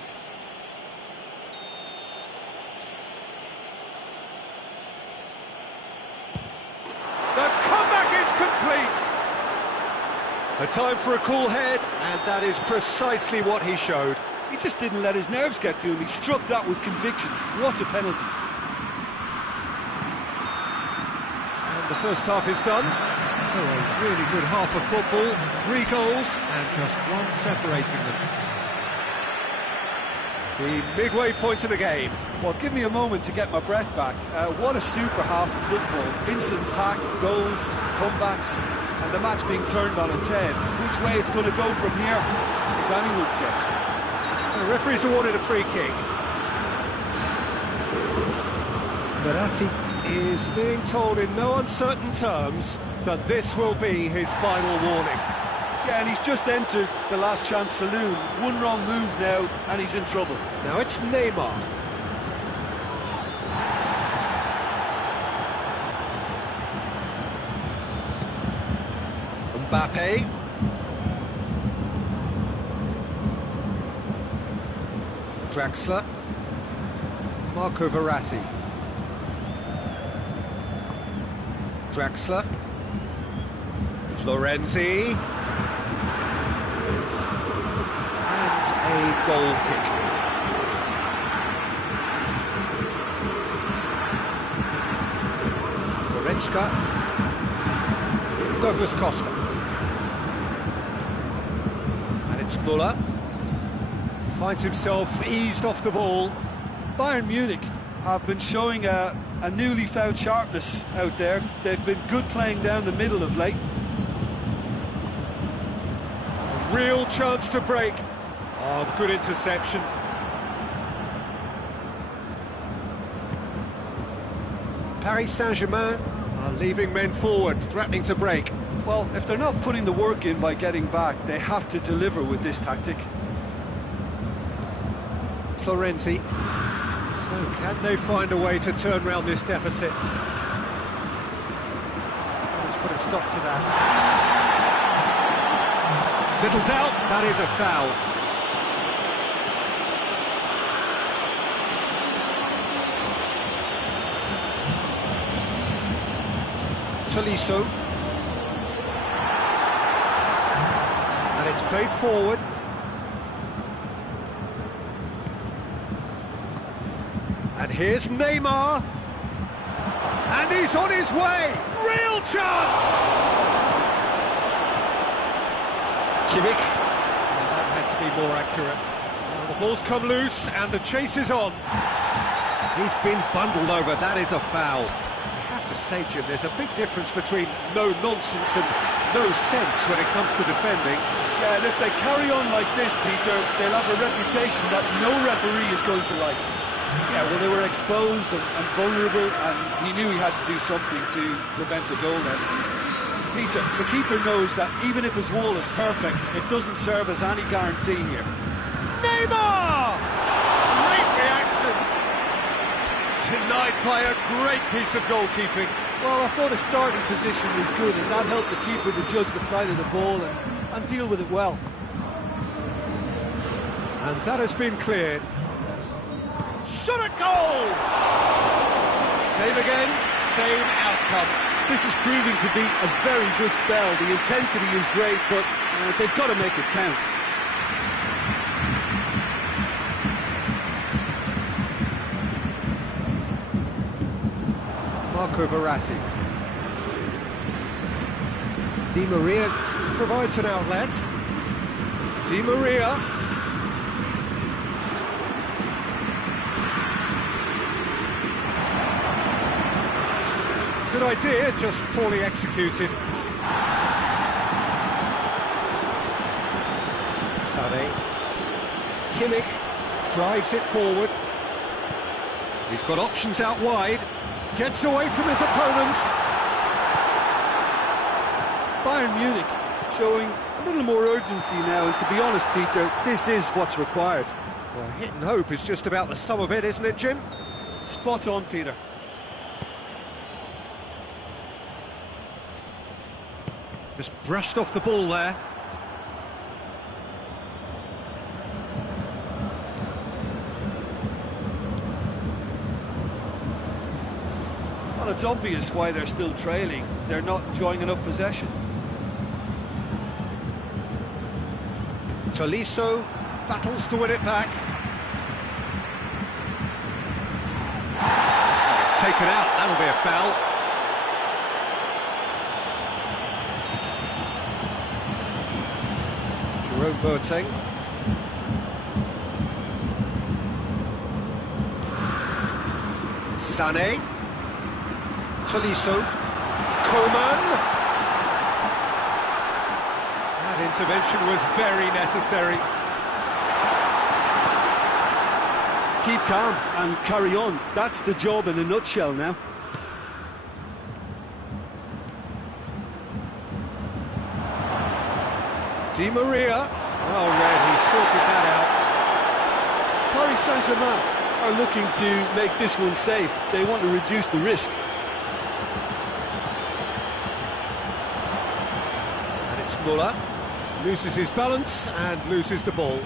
The comeback is complete. A time for a cool head, and that is precisely what he showed. He just didn't let his nerves get to him. He struck that with conviction. What a penalty. And the first half is done. So a really good half of football. 3 goals and just one separating them. The midway point of the game. Well, give me a moment to get my breath back. What a super half of football. Instant pack, goals, comebacks, and the match being turned on its head. Which way it's going to go from here, it's anyone's guess. The referee's awarded a free kick. Verratti is being told in no uncertain terms that this will be his final warning. Yeah, and he's just entered the last chance saloon. One wrong move now, and he's in trouble. Now it's Neymar. Mbappe. Draxler. Marco Verratti. Draxler. Florenzi. And a goal kick. Goretzka. Douglas Costa. And it's Müller. Finds himself eased off the ball. Bayern Munich have been showing a newly found sharpness out there. They've been good playing down the middle of late. A real chance to break. Oh, good interception. Paris Saint-Germain are leaving men forward, threatening to break. Well, if they're not putting the work in by getting back, they have to deliver with this tactic. Florenzi. So can they find a way to turn around this deficit? Let's put a stop to that. Little doubt, that is a foul. Tolisso. And it's played forward. And here's Neymar. And he's on his way. Real chance! Kimmich. That had to be more accurate. The ball's come loose and the chase is on. He's been bundled over. That is a foul. I have to say, Jim, there's a big difference between no nonsense and no sense when it comes to defending. Yeah, and if they carry on like this, Peter, they'll have a reputation that no referee is going to like. Yeah, well, they were exposed and vulnerable, and he knew he had to do something to prevent a goal then. Peter, the keeper knows that even if his wall is perfect, it doesn't serve as any guarantee here. Neymar! Great reaction! denied by a great piece of goalkeeping. Well, I thought his starting position was good, and that helped the keeper to judge the flight of the ball and deal with it well. And that has been cleared. Shot at goal! Same again, same outcome. This is proving to be a very good spell. The intensity is great, but they've got to make it count. Marco Verratti. Di Maria provides an outlet. Di Maria. Good idea, just poorly executed. Sané. Kimmich drives it forward. He's got options out wide. Gets away from his opponents. Bayern Munich showing a little more urgency now, and to be honest, Peter, this is what's required. Well, hit and hope is just about the sum of it, isn't it, Jim? Spot on, Peter. Just brushed off the ball there. Well, it's obvious why they're still trailing. They're not enjoying enough possession. Tolisso battles to win it back. It's taken out, that'll be a foul. Jerome Boateng. Sané. Tolisso. Coman. That intervention was very necessary. Keep calm and carry on. That's the job in a nutshell now. Di Maria. Well read, he sorted that out. Paris Saint-Germain are looking to make this one safe. They want to reduce the risk. And it's Muller. Loses his balance and loses the ball.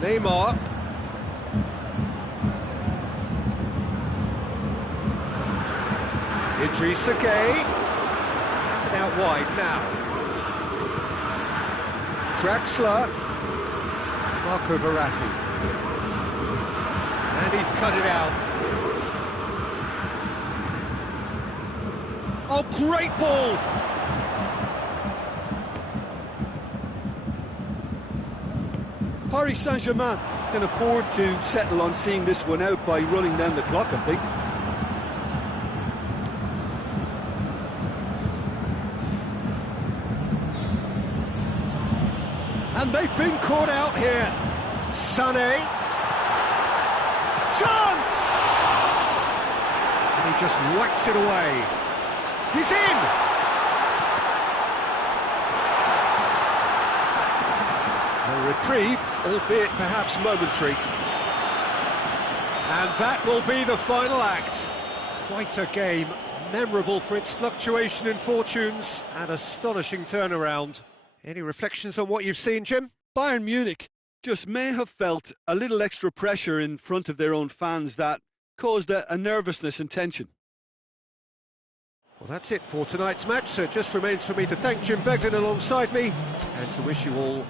Neymar. Idrissa Gueye. That's it out wide now. Draxler. Marco Verratti. And he's cut it out. Oh, great ball! Paris Saint-Germain can afford to settle on seeing this one out by running down the clock, I think. And they've been caught out here. Sané. Chance! And he just whacks it away. He's in! A reprieve, albeit perhaps momentary. And that will be the final act. Quite a game, memorable for its fluctuation in fortunes and astonishing turnaround. Any reflections on what you've seen, Jim? Bayern Munich just may have felt a little extra pressure in front of their own fans that caused a nervousness and tension. Well, that's it for tonight's match, so it just remains for me to thank Jim Beglin alongside me and to wish you all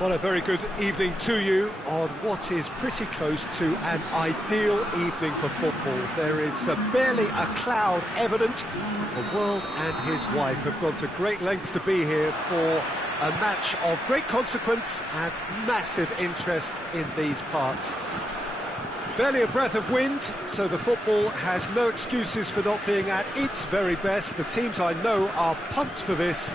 Well, a very good evening to you on what is pretty close to an ideal evening for football. There is barely a cloud evident. The world and his wife have gone to great lengths to be here for a match of great consequence and massive interest in these parts. Barely a breath of wind, so the football has no excuses for not being at its very best. The teams I know are pumped for this.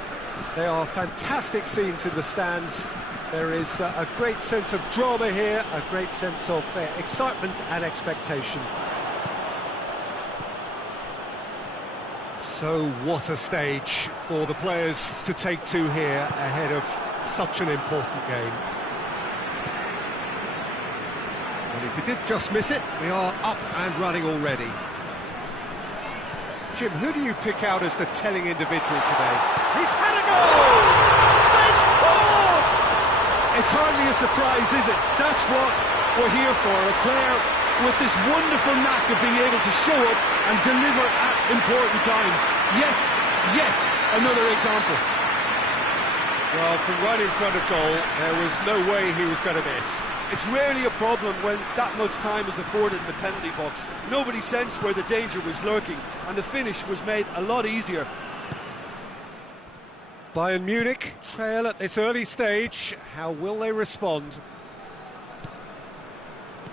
There are fantastic scenes in the stands. There is a great sense of drama here, a great sense of excitement and expectation. So what a stage for the players to take to here ahead of such an important game. And if you did just miss it, we are up and running already. Jim, who do you pick out as the telling individual today? He's had a goal! They scored! It's hardly a surprise, is it? That's what we're here for, a player with this wonderful knack of being able to show up and deliver at important times. Yet another example. Well, from right in front of goal, there was no way he was going to miss. It's rarely a problem when that much time is afforded in the penalty box. Nobody sensed where the danger was lurking, and the finish was made a lot easier. Bayern Munich trail at this early stage. How will they respond?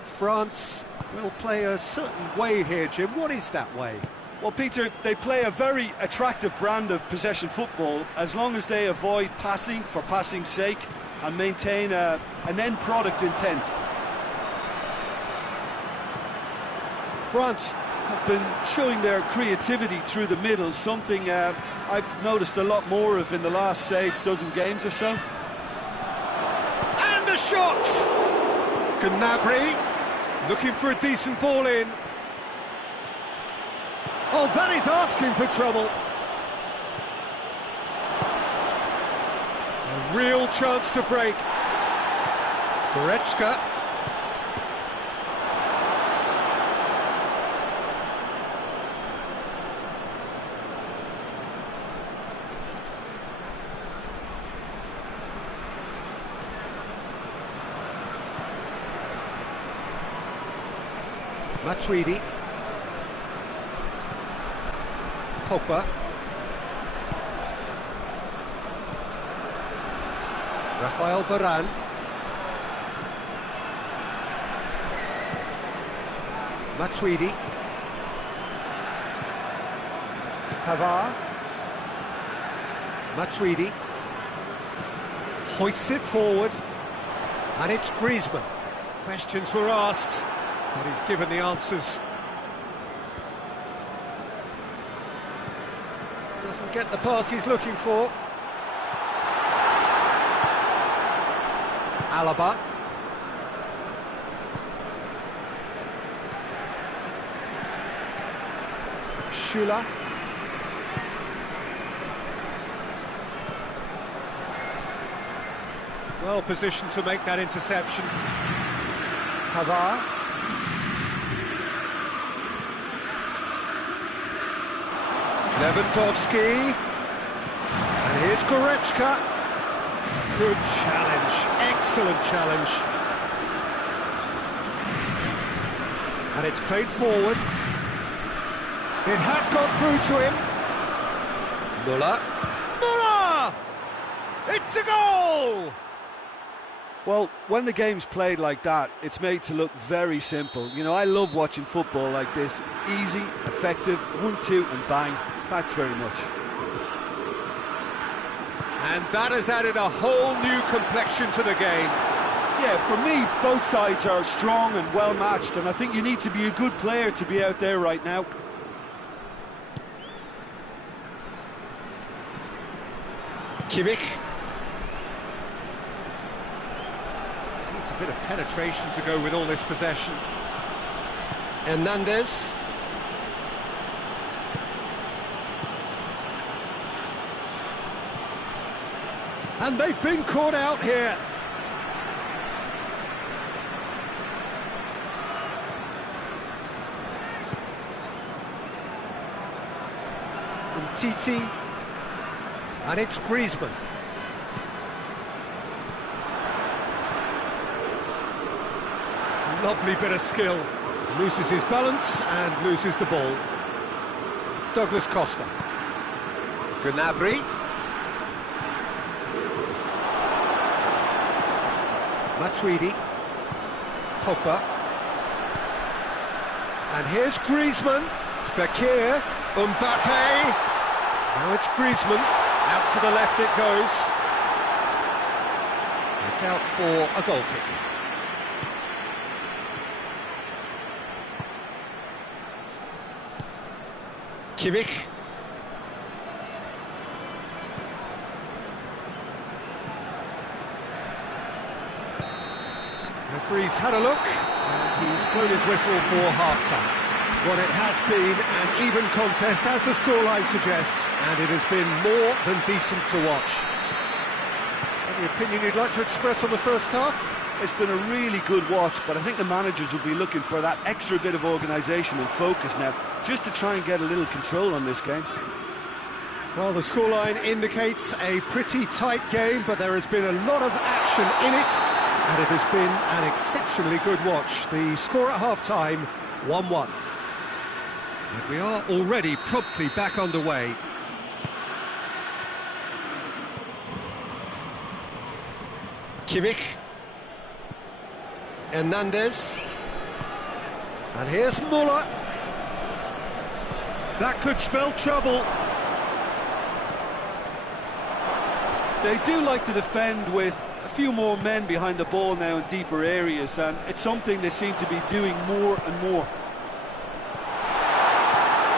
France will play a certain way here, Jim. What is that way? Well, Peter, they play a very attractive brand of possession football as long as they avoid passing for passing's sake and maintain an end product intent. France have been showing their creativity through the middle, something I've noticed a lot more of in the last, say, dozen games or so. And a shot! Gnabry looking for a decent ball in. Oh, that is asking for trouble. A real chance to break. Goretzka. Matuidi. Pogba. Rafael Varane. Matuidi. Pavard. Matuidi. Hoists it forward. And it's Griezmann. Questions were asked, but he's given the answers. Doesn't get the pass he's looking for. Alaba. Schüller. Well positioned to make that interception. Pavard. Lewandowski, and here's Goretzka. Good challenge, excellent challenge. And it's played forward. It has gone through to him. Müller. Müller! It's a goal! Well, when the game's played like that, it's made to look very simple. You know, I love watching football like this. Easy, effective, 1-2 and bang. Thanks very much. And that has added a whole new complexion to the game. Yeah, for me, both sides are strong and well matched, and I think you need to be a good player to be out there right now. Kimmich. Needs a bit of penetration to go with all this possession. Hernandez. And they've been caught out here. Umtiti. And it's Griezmann. Lovely bit of skill. Loses his balance and loses the ball. Douglas Costa. Gnabry. Matuidi. Pogba. And here's Griezmann. Fekir. Mbappe. Now it's Griezmann. Out to the left it goes. It's out for a goal kick. Kimmich. Referee's had a look, and he's blown his whistle for half-time. Well, it has been an even contest, as the scoreline suggests, and it has been more than decent to watch. Any opinion you'd like to express on the first half? It's been a really good watch, but I think the managers will be looking for that extra bit of organisation and focus now, just to try and get a little control on this game. Well, the scoreline indicates a pretty tight game, but there has been a lot of action in it, and it has been an exceptionally good watch. The score at half-time, 1-1. And we are already promptly back underway. Kimmich. Hernandez. And here's Muller. That could spell trouble. They do like to defend with a few more men behind the ball now in deeper areas, and it's something they seem to be doing more and more.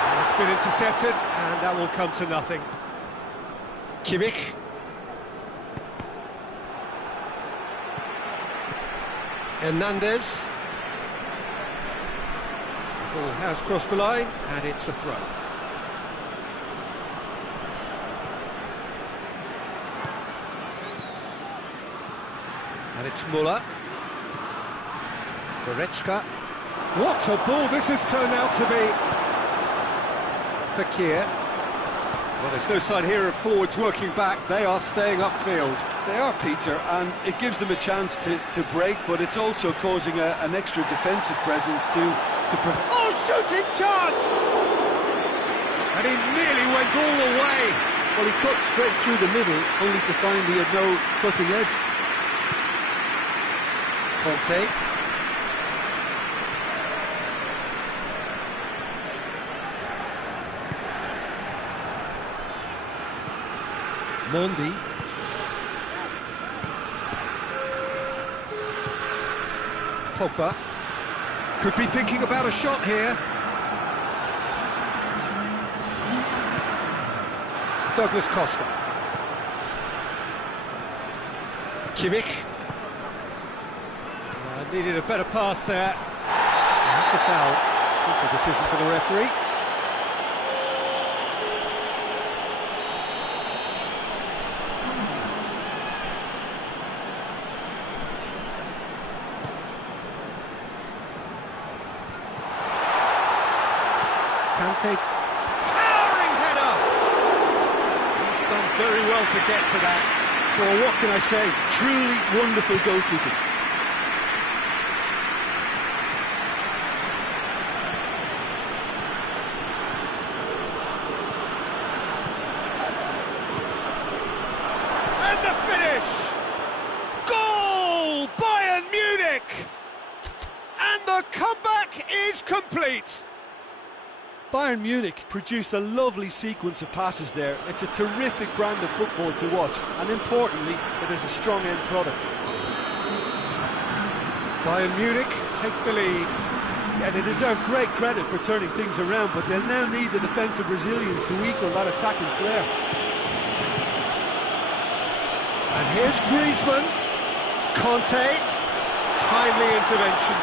And it's been intercepted, and that will come to nothing. Kimmich. Hernandez. The ball has crossed the line, and it's a throw. And it's Muller. Goretzka. What a ball this has turned out to be. Fekir. Well, there's no sign here of forwards working back. They are staying upfield. They are, Peter, and it gives them a chance to break, but it's also causing an extra defensive presence to prevent. Oh, shooting chance! And he nearly went all the way. Well, he cut straight through the middle, only to find he had no cutting edge. Conte. Mondi. Pogba. Could be thinking about a shot here. Douglas Costa. Kimmich. Needed a better pass there. That's a foul. Simple decision for the referee. Kante. Towering header! He's done very well to get to that. Well, what can I say? Truly wonderful goalkeeping. And the finish! Goal! Bayern Munich! And the comeback is complete! Bayern Munich produced a lovely sequence of passes there. It's a terrific brand of football to watch, and importantly, it is a strong end product. Bayern Munich take the lead. Yeah, they deserve great credit for turning things around, but they'll now need the defensive resilience to equal that attacking flair. And here's Griezmann. Conte. Timely intervention.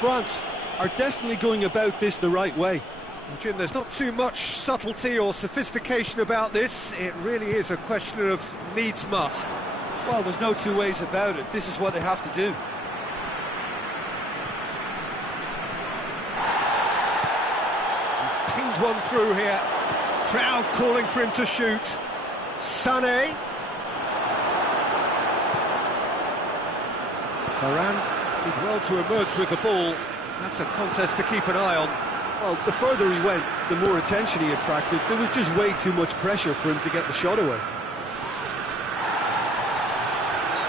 France are definitely going about this the right way. Well, Jim, there's not too much subtlety or sophistication about this. It really is a question of needs must. Well, there's no two ways about it. This is what they have to do. He's pinged one through here. Crowd calling for him to shoot. Sané. Varane did well to emerge with the ball. That's a contest to keep an eye on. Well, the further he went, the more attention he attracted. There was just way too much pressure for him to get the shot away.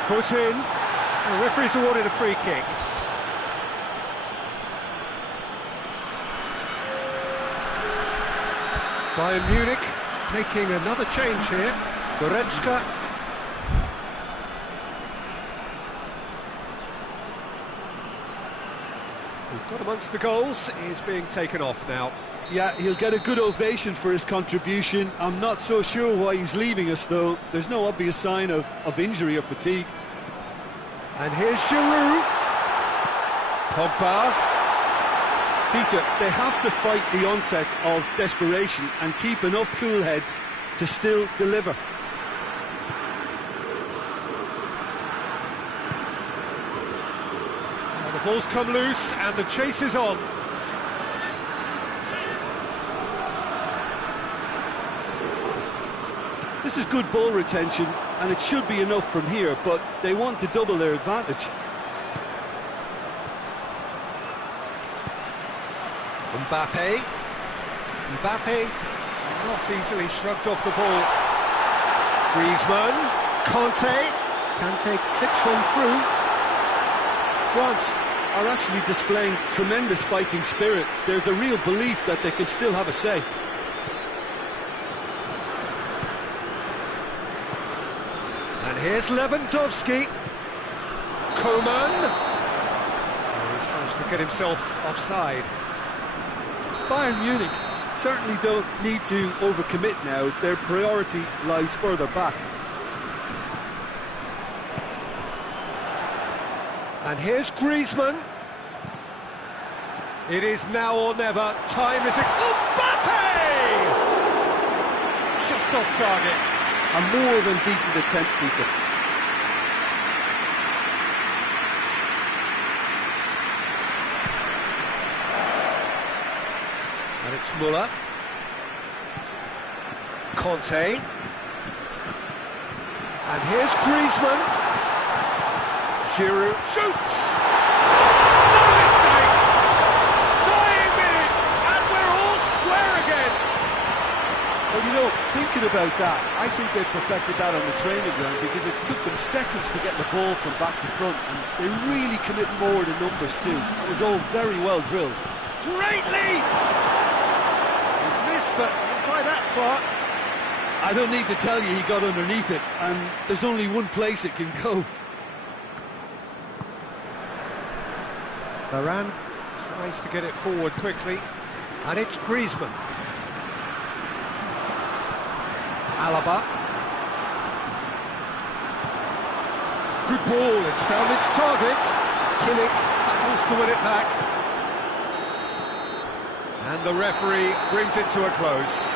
Foot in. The referee's awarded a free kick. Bayern Munich taking another change here. Goretzka. Who got amongst the goals is being taken off now. Yeah, he'll get a good ovation for his contribution. I'm not so sure why he's leaving us, though. There's no obvious sign of injury or fatigue. And here's Giroud. Pogba. Peter, they have to fight the onset of desperation and keep enough cool heads to still deliver. Now the ball's come loose and the chase is on. This is good ball retention, and it should be enough from here, but they want to double their advantage. Mbappe. Not easily shrugged off the ball. Griezmann. Kante clips one through. France are actually displaying tremendous fighting spirit. There's a real belief that they can still have a say. And here's Lewandowski. Coman. He's managed to get himself offside. Bayern Munich certainly don't need to overcommit now. Their priority lies further back. And here's Griezmann. It is now or never. Time is... Mbappe! Just off target. A more than decent attempt, Peter. And it's Muller. Conte. And here's Griezmann. Giroud shoots! No mistake! Dying minutes, and we're all square again! Well, you know, thinking about that, I think they perfected that on the training ground because it took them seconds to get the ball from back to front, and they really commit forward in numbers too. It was all very well drilled. Great leap! He's missed, but not by that far. I don't need to tell you he got underneath it, and there's only one place it can go. Varane tries to get it forward quickly, and it's Griezmann. Alaba. Good ball, it's found its target. Kimmich battles to win it back. And the referee brings it to a close.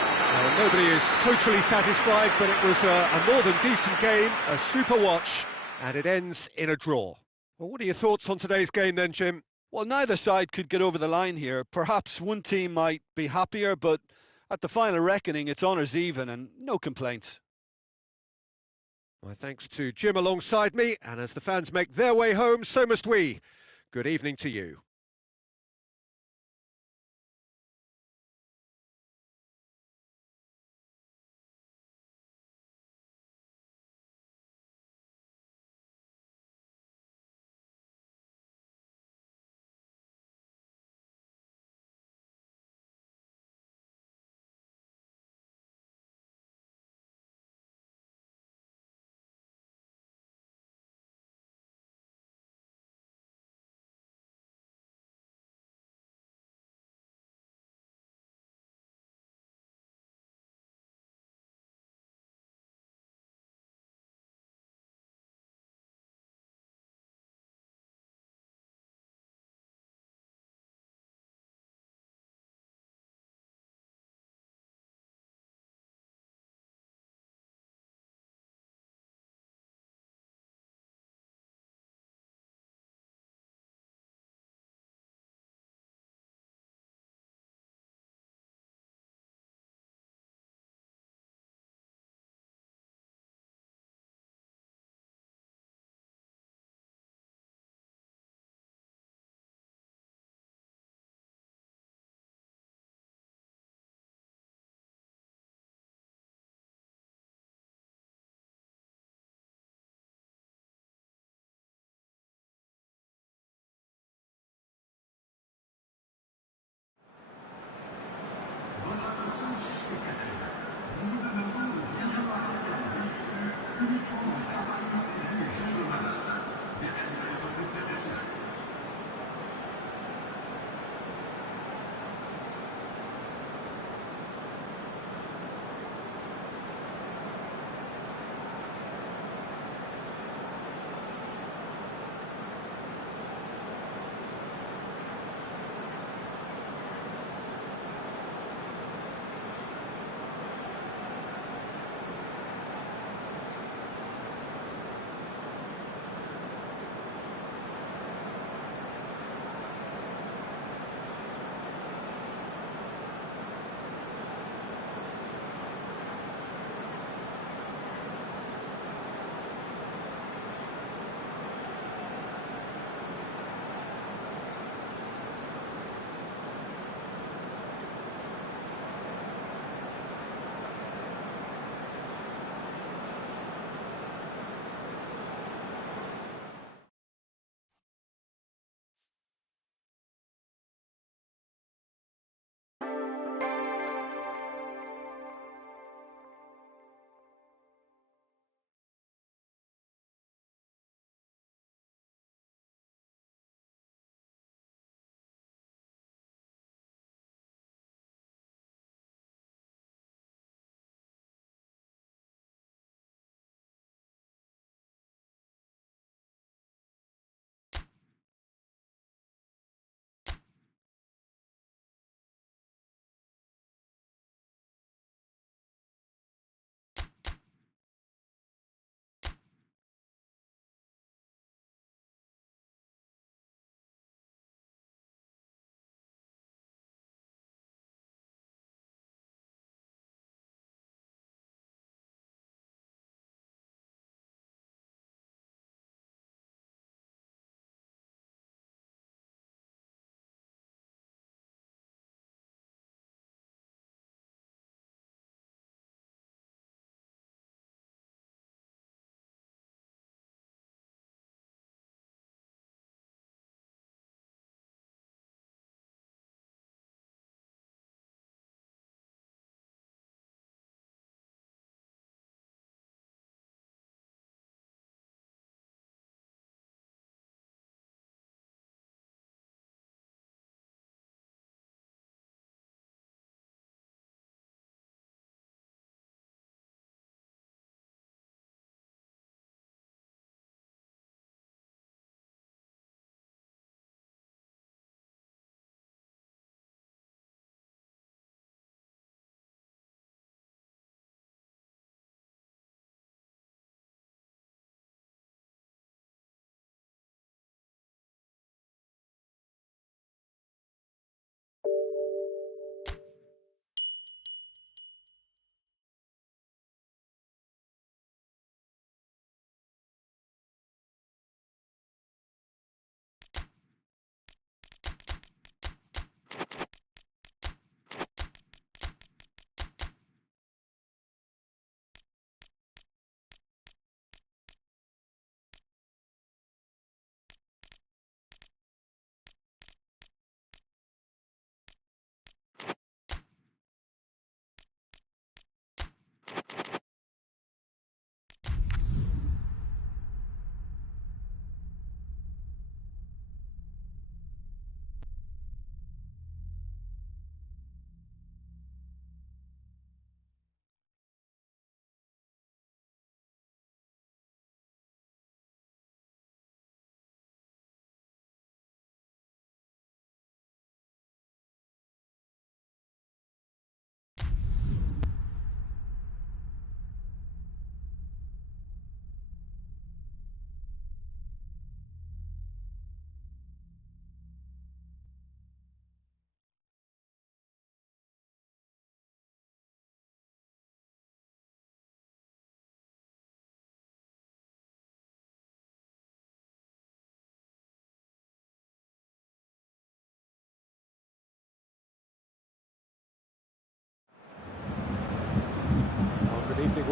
Nobody is totally satisfied, but it was a more than decent game, a super watch, and it ends in a draw. Well, what are your thoughts on today's game then, Jim? Well, neither side could get over the line here. Perhaps one team might be happier, but at the final reckoning, it's honours even and no complaints. My thanks to Jim alongside me, and as the fans make their way home, so must we. Good evening to you.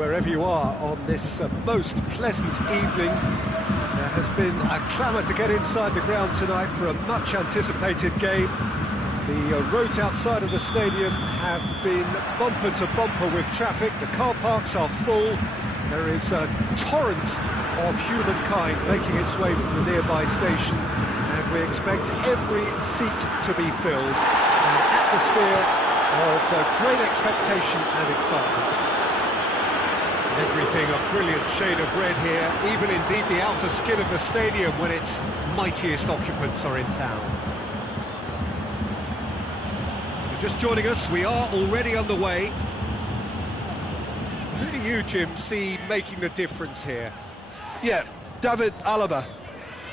wherever you are on this most pleasant evening. There has been a clamour to get inside the ground tonight for a much-anticipated game. The roads outside of the stadium have been bumper to bumper with traffic. The car parks are full. There is a torrent of humankind making its way from the nearby station, and we expect every seat to be filled. An atmosphere of great expectation and excitement. Everything a brilliant shade of red here, even indeed the outer skin of the stadium when its mightiest occupants are in town. If you're just joining us, we are already underway. Who do you, Jim, see making the difference here? Yeah, David Alaba,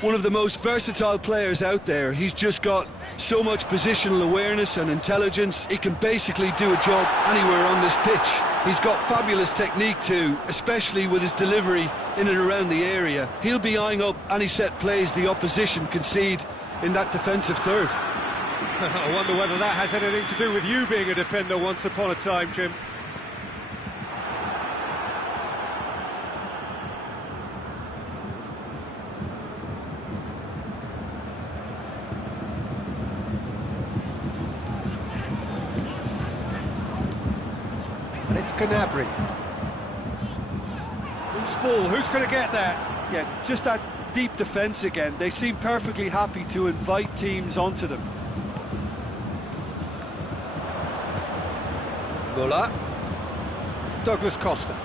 one of the most versatile players out there. He's just got so much positional awareness and intelligence. He can basically do a job anywhere on this pitch. He's got fabulous technique too, especially with his delivery in and around the area. He'll be eyeing up any set plays the opposition concede in that defensive third. I wonder whether that has anything to do with you being a defender once upon a time, Jim. And it's Gnabry. Loose ball, who's going to get there? Yeah, just that deep defence again. They seem perfectly happy to invite teams onto them. Muller. Douglas Costa.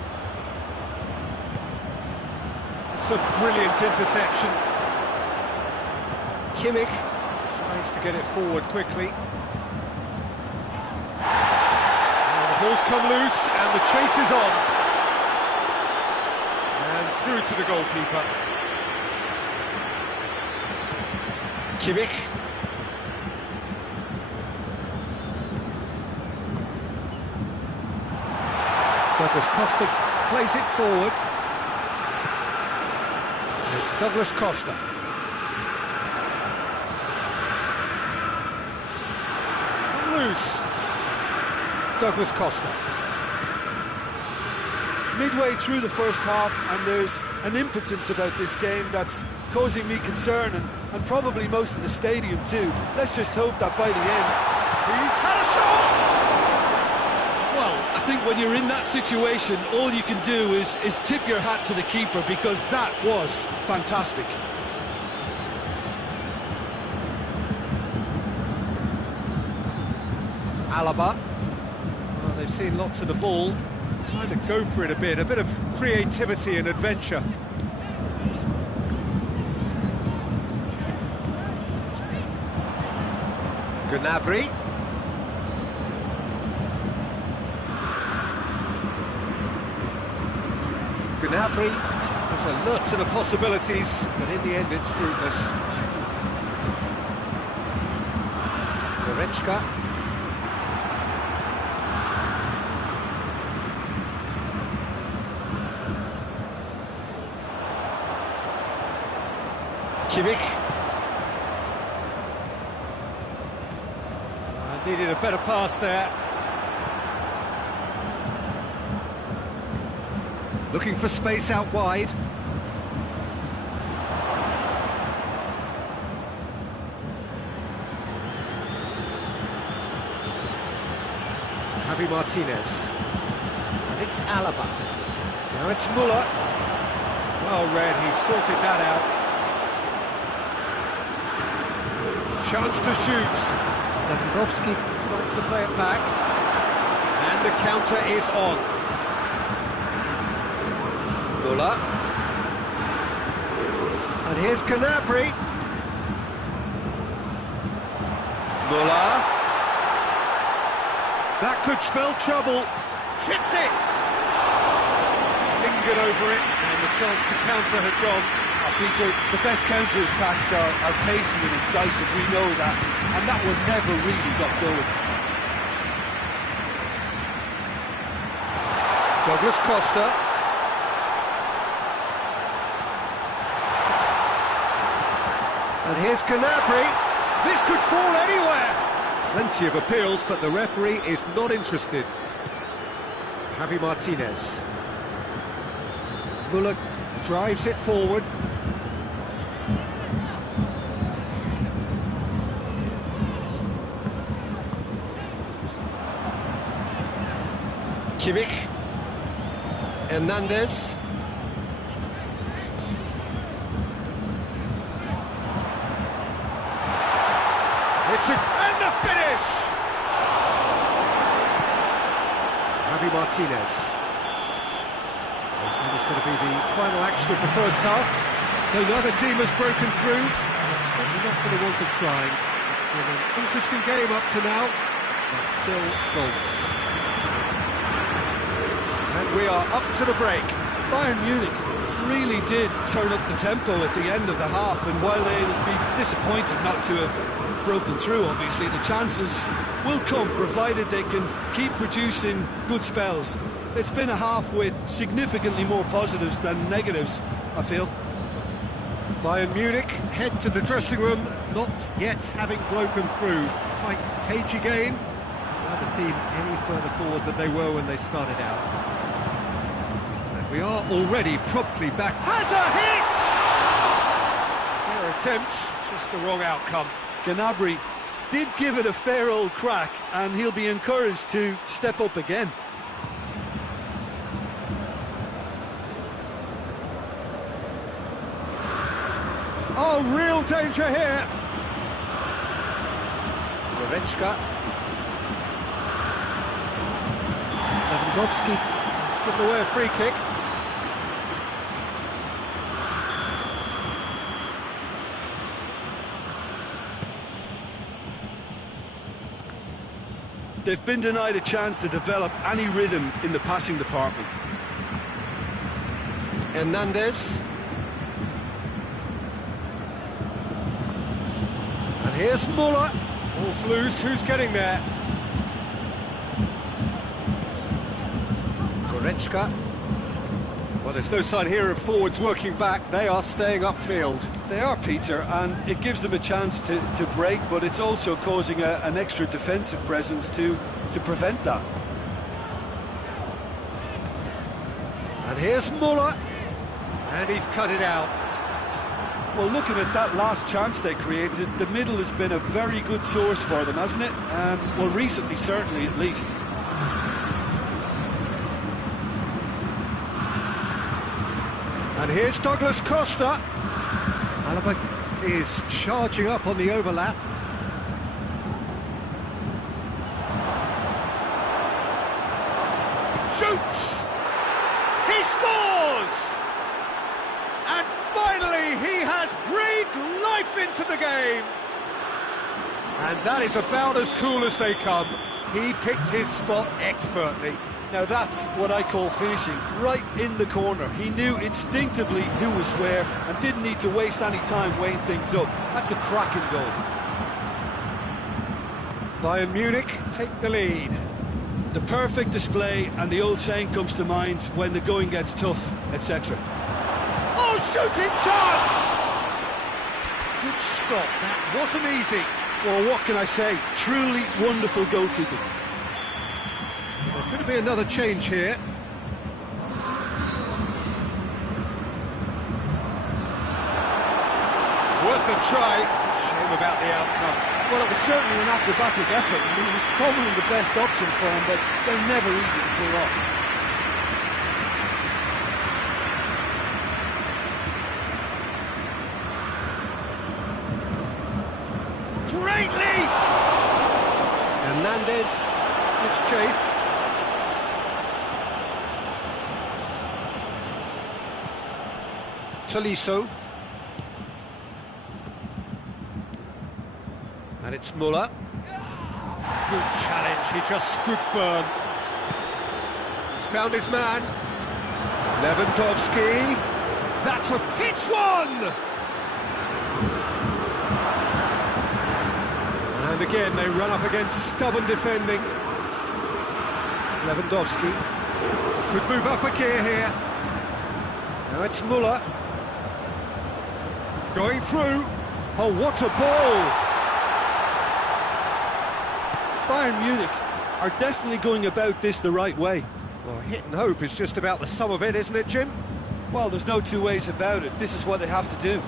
It's a brilliant interception. Kimmich tries to get it forward quickly. Ball's come loose and the chase is on. And through to the goalkeeper. Kimmich. Douglas Costa plays it forward. It's Douglas Costa. It's come loose. Douglas Costa. Midway through the first half, and there's an impotence about this game that's causing me concern, and probably most of the stadium too. Let's just hope that by the end... He's had a shot! Well, I think when you're in that situation, all you can do is tip your hat to the keeper, because that was fantastic. Alaba. Well, they've seen lots of the ball. Time to go for it a bit of creativity and adventure. Gnabry. Gnabry is alert to the possibilities, but in the end it's fruitless. Goretzka. Kimmich. Needed a better pass there. Looking for space out wide. Javi Martinez. And it's Alaba. Now it's Muller. Well read, he sorted that out. Chance to shoot. Lewandowski decides to play it back. And the counter is on. Muller. And here's Gnabry. Muller. That could spell trouble. Chips it! Lingered over it, and the chance to counter had gone. Peter, the best counter-attacks are pacey and incisive, we know that, and that one never really got going. Douglas Costa. And here's Gnabry. This could fall anywhere. Plenty of appeals, but the referee is not interested. Javi Martinez. Müller drives it forward. Kimmich. Hernandez. And the finish! Javi Martinez. That is going to be the final action of the first half. So neither team has broken through. It's certainly not going to want to try. It's been an interesting game up to now, but still goals. And we are up to the break. Bayern Munich really did turn up the tempo at the end of the half, and while they'll be disappointed not to have broken through, obviously the chances will come provided they can keep producing good spells. It's been a half with significantly more positives than negatives, I feel. Bayern Munich head to the dressing room, not yet having broken through. Tight, cagey game. Neither team any further forward than they were when they started out. And we are already promptly back. Has a hit! Fair attempt, just the wrong outcome. Gnabry did give it a fair old crack, and he'll be encouraged to step up again. Oh, real danger here. Goretzka. Lewandowski has given away a free kick. They've been denied a chance to develop any rhythm in the passing department. Hernandez. And here's Müller. Ball's loose, who's getting there? Goretzka. Well, there's no sign here of forwards working back. They are staying upfield. They are, Peter, and it gives them a chance to break, but it's also causing an extra defensive presence to prevent that. And here's Müller. And he's cut it out. Well, looking at that last chance they created, the middle has been a very good source for them, hasn't it? Well, recently, certainly, at least. And here's Douglas Costa. Alaba is charging up on the overlap. Shoots! He scores! And finally he has breathed life into the game. And that is about as cool as they come. He picked his spot expertly. Now that's what I call finishing, right in the corner. He knew instinctively who was where and didn't need to waste any time weighing things up. That's a cracking goal. Bayern Munich take the lead. The perfect display, and the old saying comes to mind, when the going gets tough, etc. Oh, shooting chance! Good stop, that wasn't easy. Well, what can I say? Truly wonderful goalkeeping. There's going to be another change here. Worth a try. Shame about the outcome. Well, it was certainly an acrobatic effort. I mean, it was probably the best option for him, but they're never easy to pull off. Great lead! Hernandez gives chase. Tolisso. And it's Müller. Good challenge, he just stood firm. He's found his man. Lewandowski. That's a hits one! And again, they run up against stubborn defending. Lewandowski could move up a gear here. Now it's Müller. Going through. Oh, what a ball! Bayern Munich are definitely going about this the right way. Well, hit and hope is just about the sum of it, isn't it, Jim? Well, there's no two ways about it. This is what they have to do.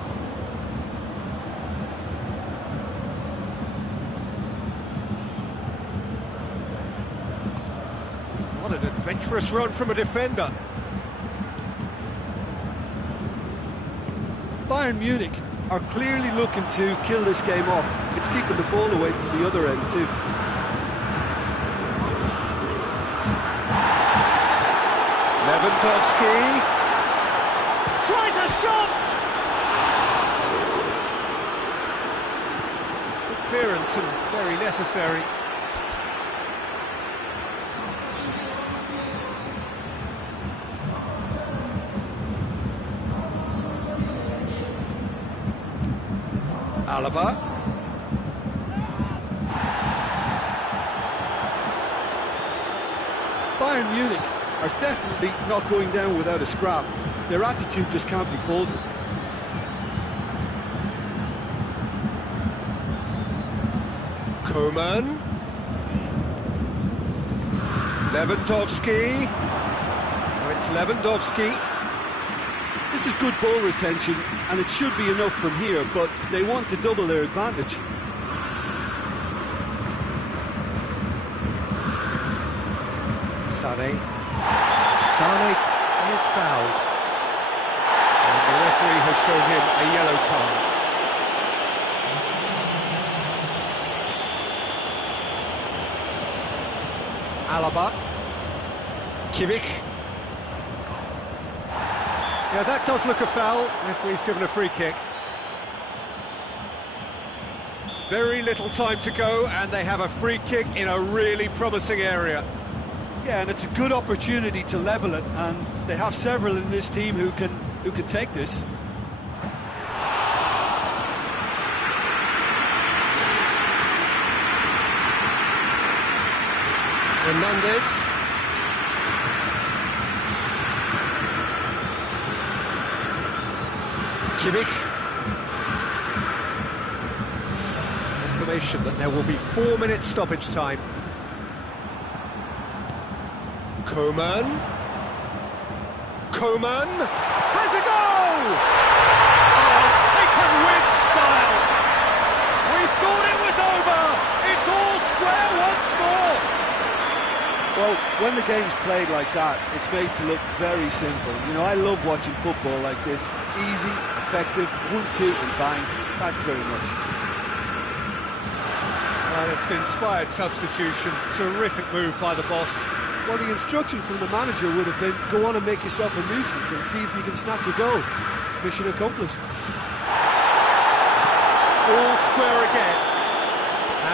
What an adventurous run from a defender. Bayern Munich are clearly looking to kill this game off. It's keeping the ball away from the other end too. Lewandowski tries a shot! Good clearance and very necessary. Alaba. Bayern Munich are definitely not going down without a scrap. Their attitude just can't be faulted. Koeman. Lewandowski. Oh, it's Lewandowski. This is good ball retention, and it should be enough from here, but they want to double their advantage. Sané. Sané is fouled. And the referee has shown him a yellow card. Alaba. Kimmich. Yeah, that does look a foul. Referee's given a free kick. Very little time to go, and they have a free kick in a really promising area. Yeah, and it's a good opportunity to level it, and they have several in this team who can take this. Hernandez. Kimmich. Information that there will be 4 minutes stoppage time. Koeman. Koeman has a goal! Oh, taken with style. We thought it was over. It's all square once more. Well, when the game's played like that, it's made to look very simple. You know, I love watching football like this. Easy, effective, 1-2 and bang. Thanks very much. Well, it's an inspired substitution. Terrific move by the boss. Well, the instruction from the manager would have been, go on and make yourself a nuisance and see if you can snatch a goal. Mission accomplished. All square again.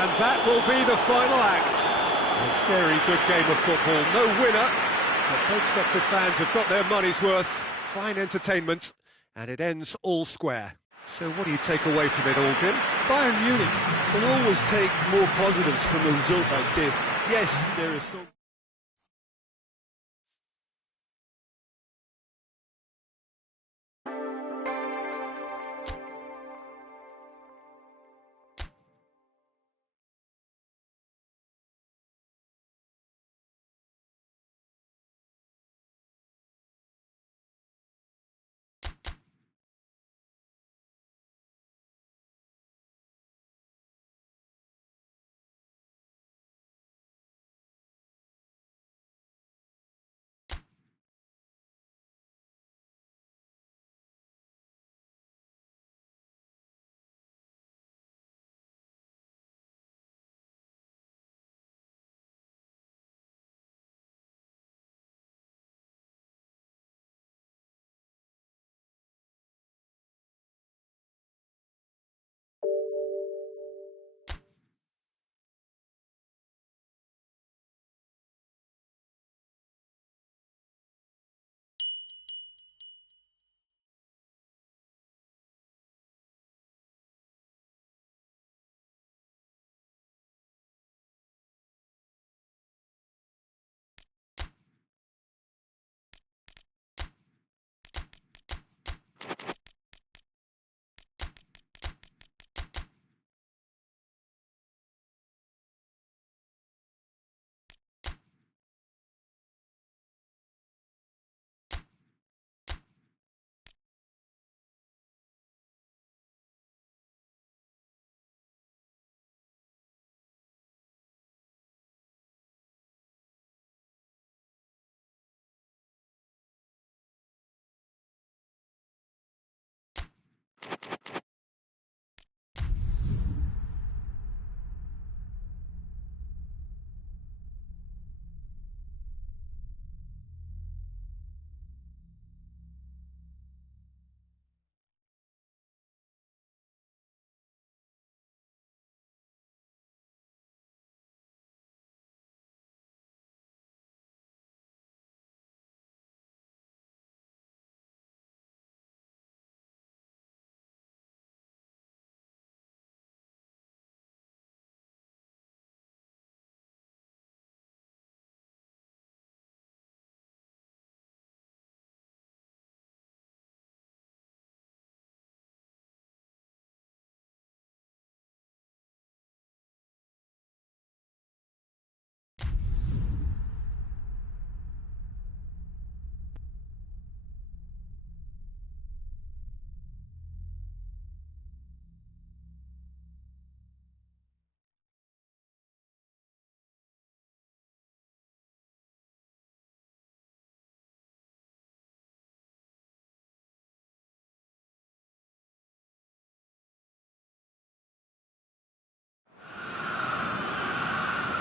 And that will be the final act. A very good game of football. No winner, but both sets of fans have got their money's worth. Fine entertainment, and it ends all square. So what do you take away from it all, Jim? Bayern Munich can always take more positives from a result like this. Yes, there is some...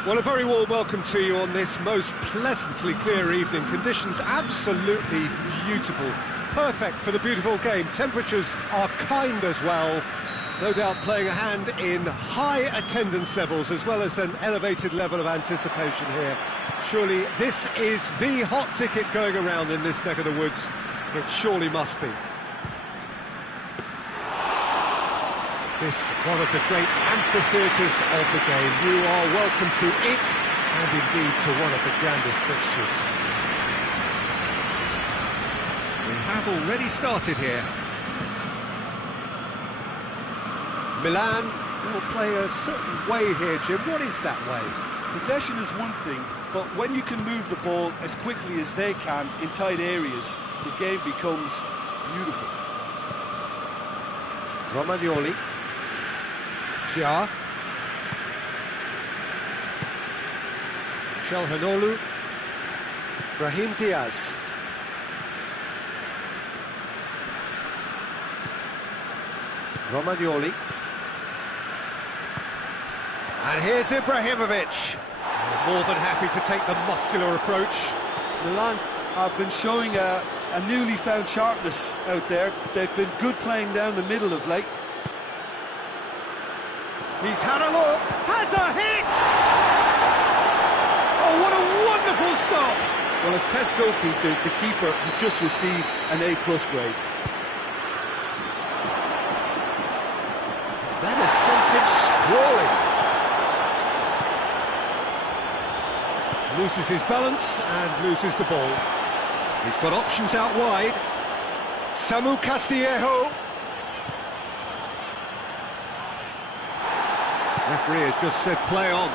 Well, a very warm welcome to you on this most pleasantly clear evening. Conditions absolutely beautiful. Perfect for the beautiful game. Temperatures are kind as well. No doubt playing a hand in high attendance levels as well as an elevated level of anticipation here. Surely this is the hot ticket going around in this neck of the woods. It surely must be. This one of the great amphitheatres of the game. You are welcome to it, and indeed to one of the grandest fixtures. We have already started here. Milan will play a certain way here, Jim. What is that way? Possession is one thing, but when you can move the ball as quickly as they can in tight areas, the game becomes beautiful. Romagnoli. Kia. Calhanoglu. Brahim Diaz. Romagnoli. And here's Ibrahimovic. More than happy to take the muscular approach. Milan have been showing a newly found sharpness out there. They've been good playing down the middle of late. He's had a look, has a hit! Oh, what a wonderful stop! Well, as tests go, Peter, the keeper has just received an A+ grade. That has sent him sprawling. Loses his balance and loses the ball. He's got options out wide. Samu Castillejo. Referee has just said play on.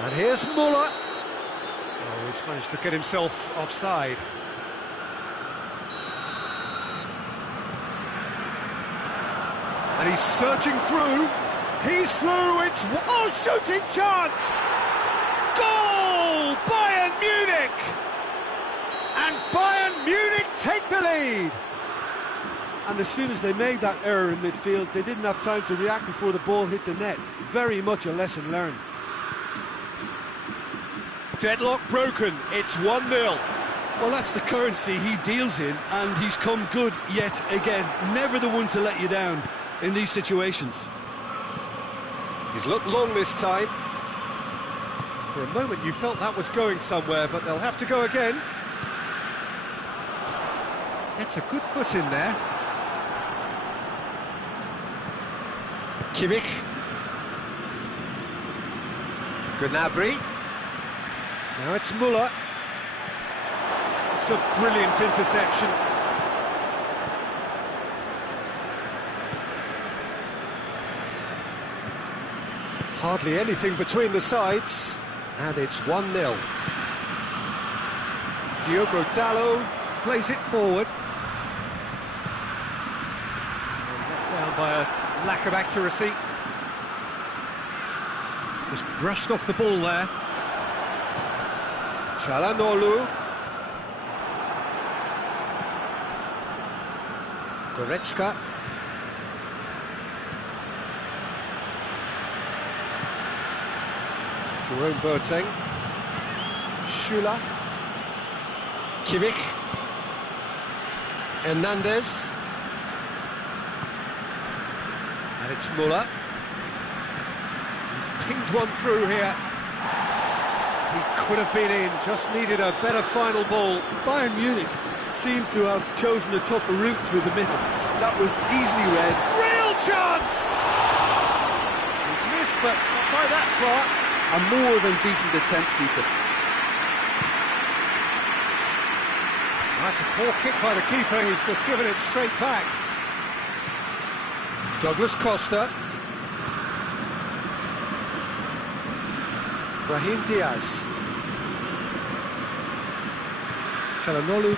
And here's Muller. Oh, he's managed to get himself offside. And he's searching through. He's through. It's shooting chance. Goal! Bayern Munich. And Bayern Munich take the lead. And as soon as they made that error in midfield, they didn't have time to react before the ball hit the net. Very much a lesson learned. Deadlock broken, it's 1-0. Well, that's the currency he deals in, and he's come good yet again. Never the one to let you down in these situations. He's looked long this time. For a moment you felt that was going somewhere, but they'll have to go again. It's a good foot in there. Kimmich. Gnabry. Now it's Muller. It's a brilliant interception. Hardly anything between the sides, and it's 1-0. Diogo Dalot plays it forward. And let down by a lack of accuracy. Just brushed off the ball there. Calhanoglu. Goretzka. Jerome Boateng. Schüller. Kimmich. Hernandez. And it's Muller. He's pinged one through here. He could have been in, just needed a better final ball. Bayern Munich seemed to have chosen a tougher route through the middle. That was easily read. Real chance! He's missed, but not by that far. A more than decent attempt, Peter. That's a poor kick by the keeper, he's just given it straight back. Douglas Costa. Brahim Diaz. Calhanoglu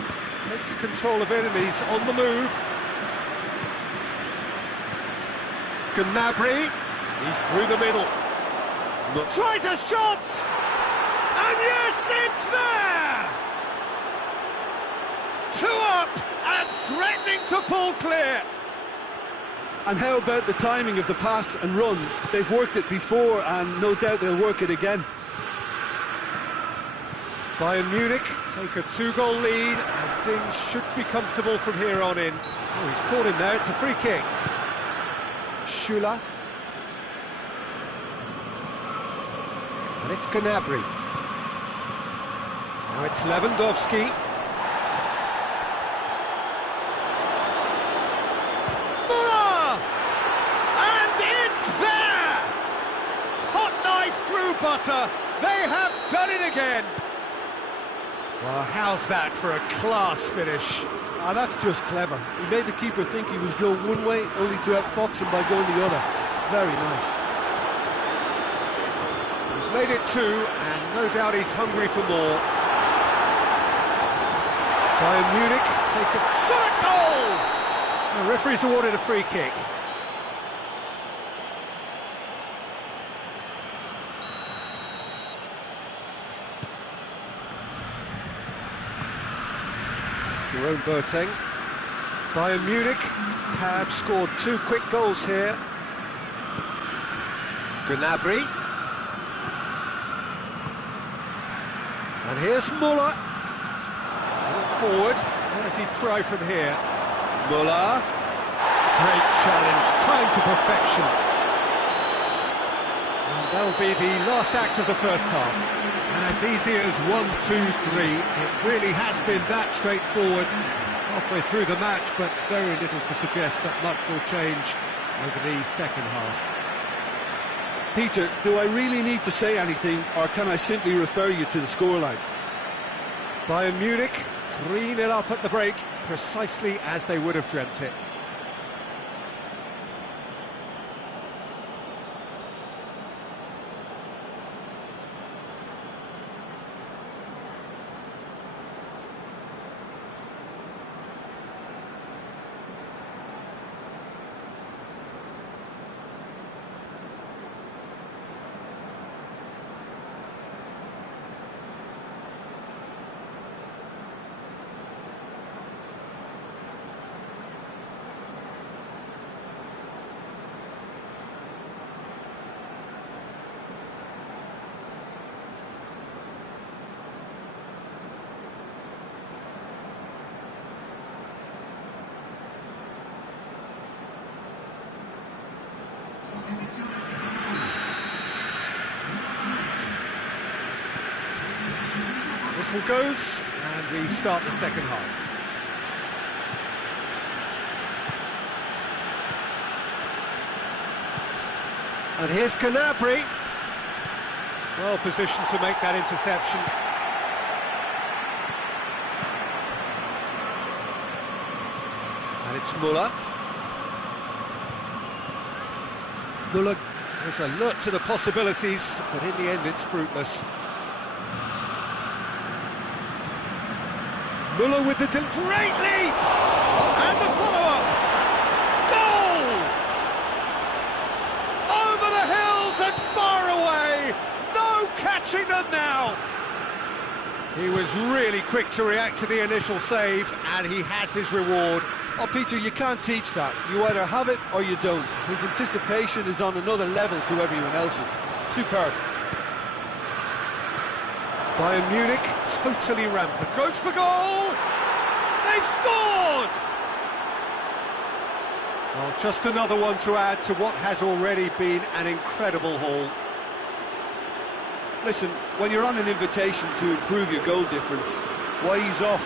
takes control of it and he's on the move. Gnabry. He's through the middle. Tries a shot! And yes, it's there! 2 up and threatening to pull clear. And how about the timing of the pass and run? They've worked it before, and no doubt they'll work it again. Bayern Munich take a 2-goal lead, and things should be comfortable from here on in. Oh, he's caught him there, it's a free kick. Schüller. And it's Gnabry. Now it's Lewandowski. Müller! And it's there! Hot knife through butter. They have done it again. Well, how's that for a class finish? Ah, that's just clever. He made the keeper think he was going one way, only to outfox him by going the other. Very nice. He's made it 2, and no doubt he's hungry for more. Bayern Munich take a shot at goal! The referee's awarded a free kick. Jerome Boateng. Bayern Munich have scored 2 quick goals here. Gnabry. And here's Müller. Forward. What does he try from here? Müller. Great challenge. Time to perfection. And that'll be the last act of the first half. As easy as 1, 2, 3. It really has been that straightforward halfway through the match, but very little to suggest that much will change over the second half. Peter, do I really need to say anything, or can I simply refer you to the scoreline? Bayern Munich 3-0 up at the break, precisely as they would have dreamt it. Whistle goes, and we start the second half. And here's Gnabry. Well positioned to make that interception. And it's Müller. Müller is alert to the possibilities, but in the end it's fruitless. Müller with the great leap! And the follow-up! Goal! Over the hills and far away! No catching them now! He was really quick to react to the initial save, and he has his reward. Oh, Peter, you can't teach that. You either have it or you don't. His anticipation is on another level to everyone else's. Superb. Bayern Munich, totally rampant. Goes for goal! They've scored! Well, just another one to add to what has already been an incredible haul. Listen, when you're on an invitation to improve your goal difference, why ease off?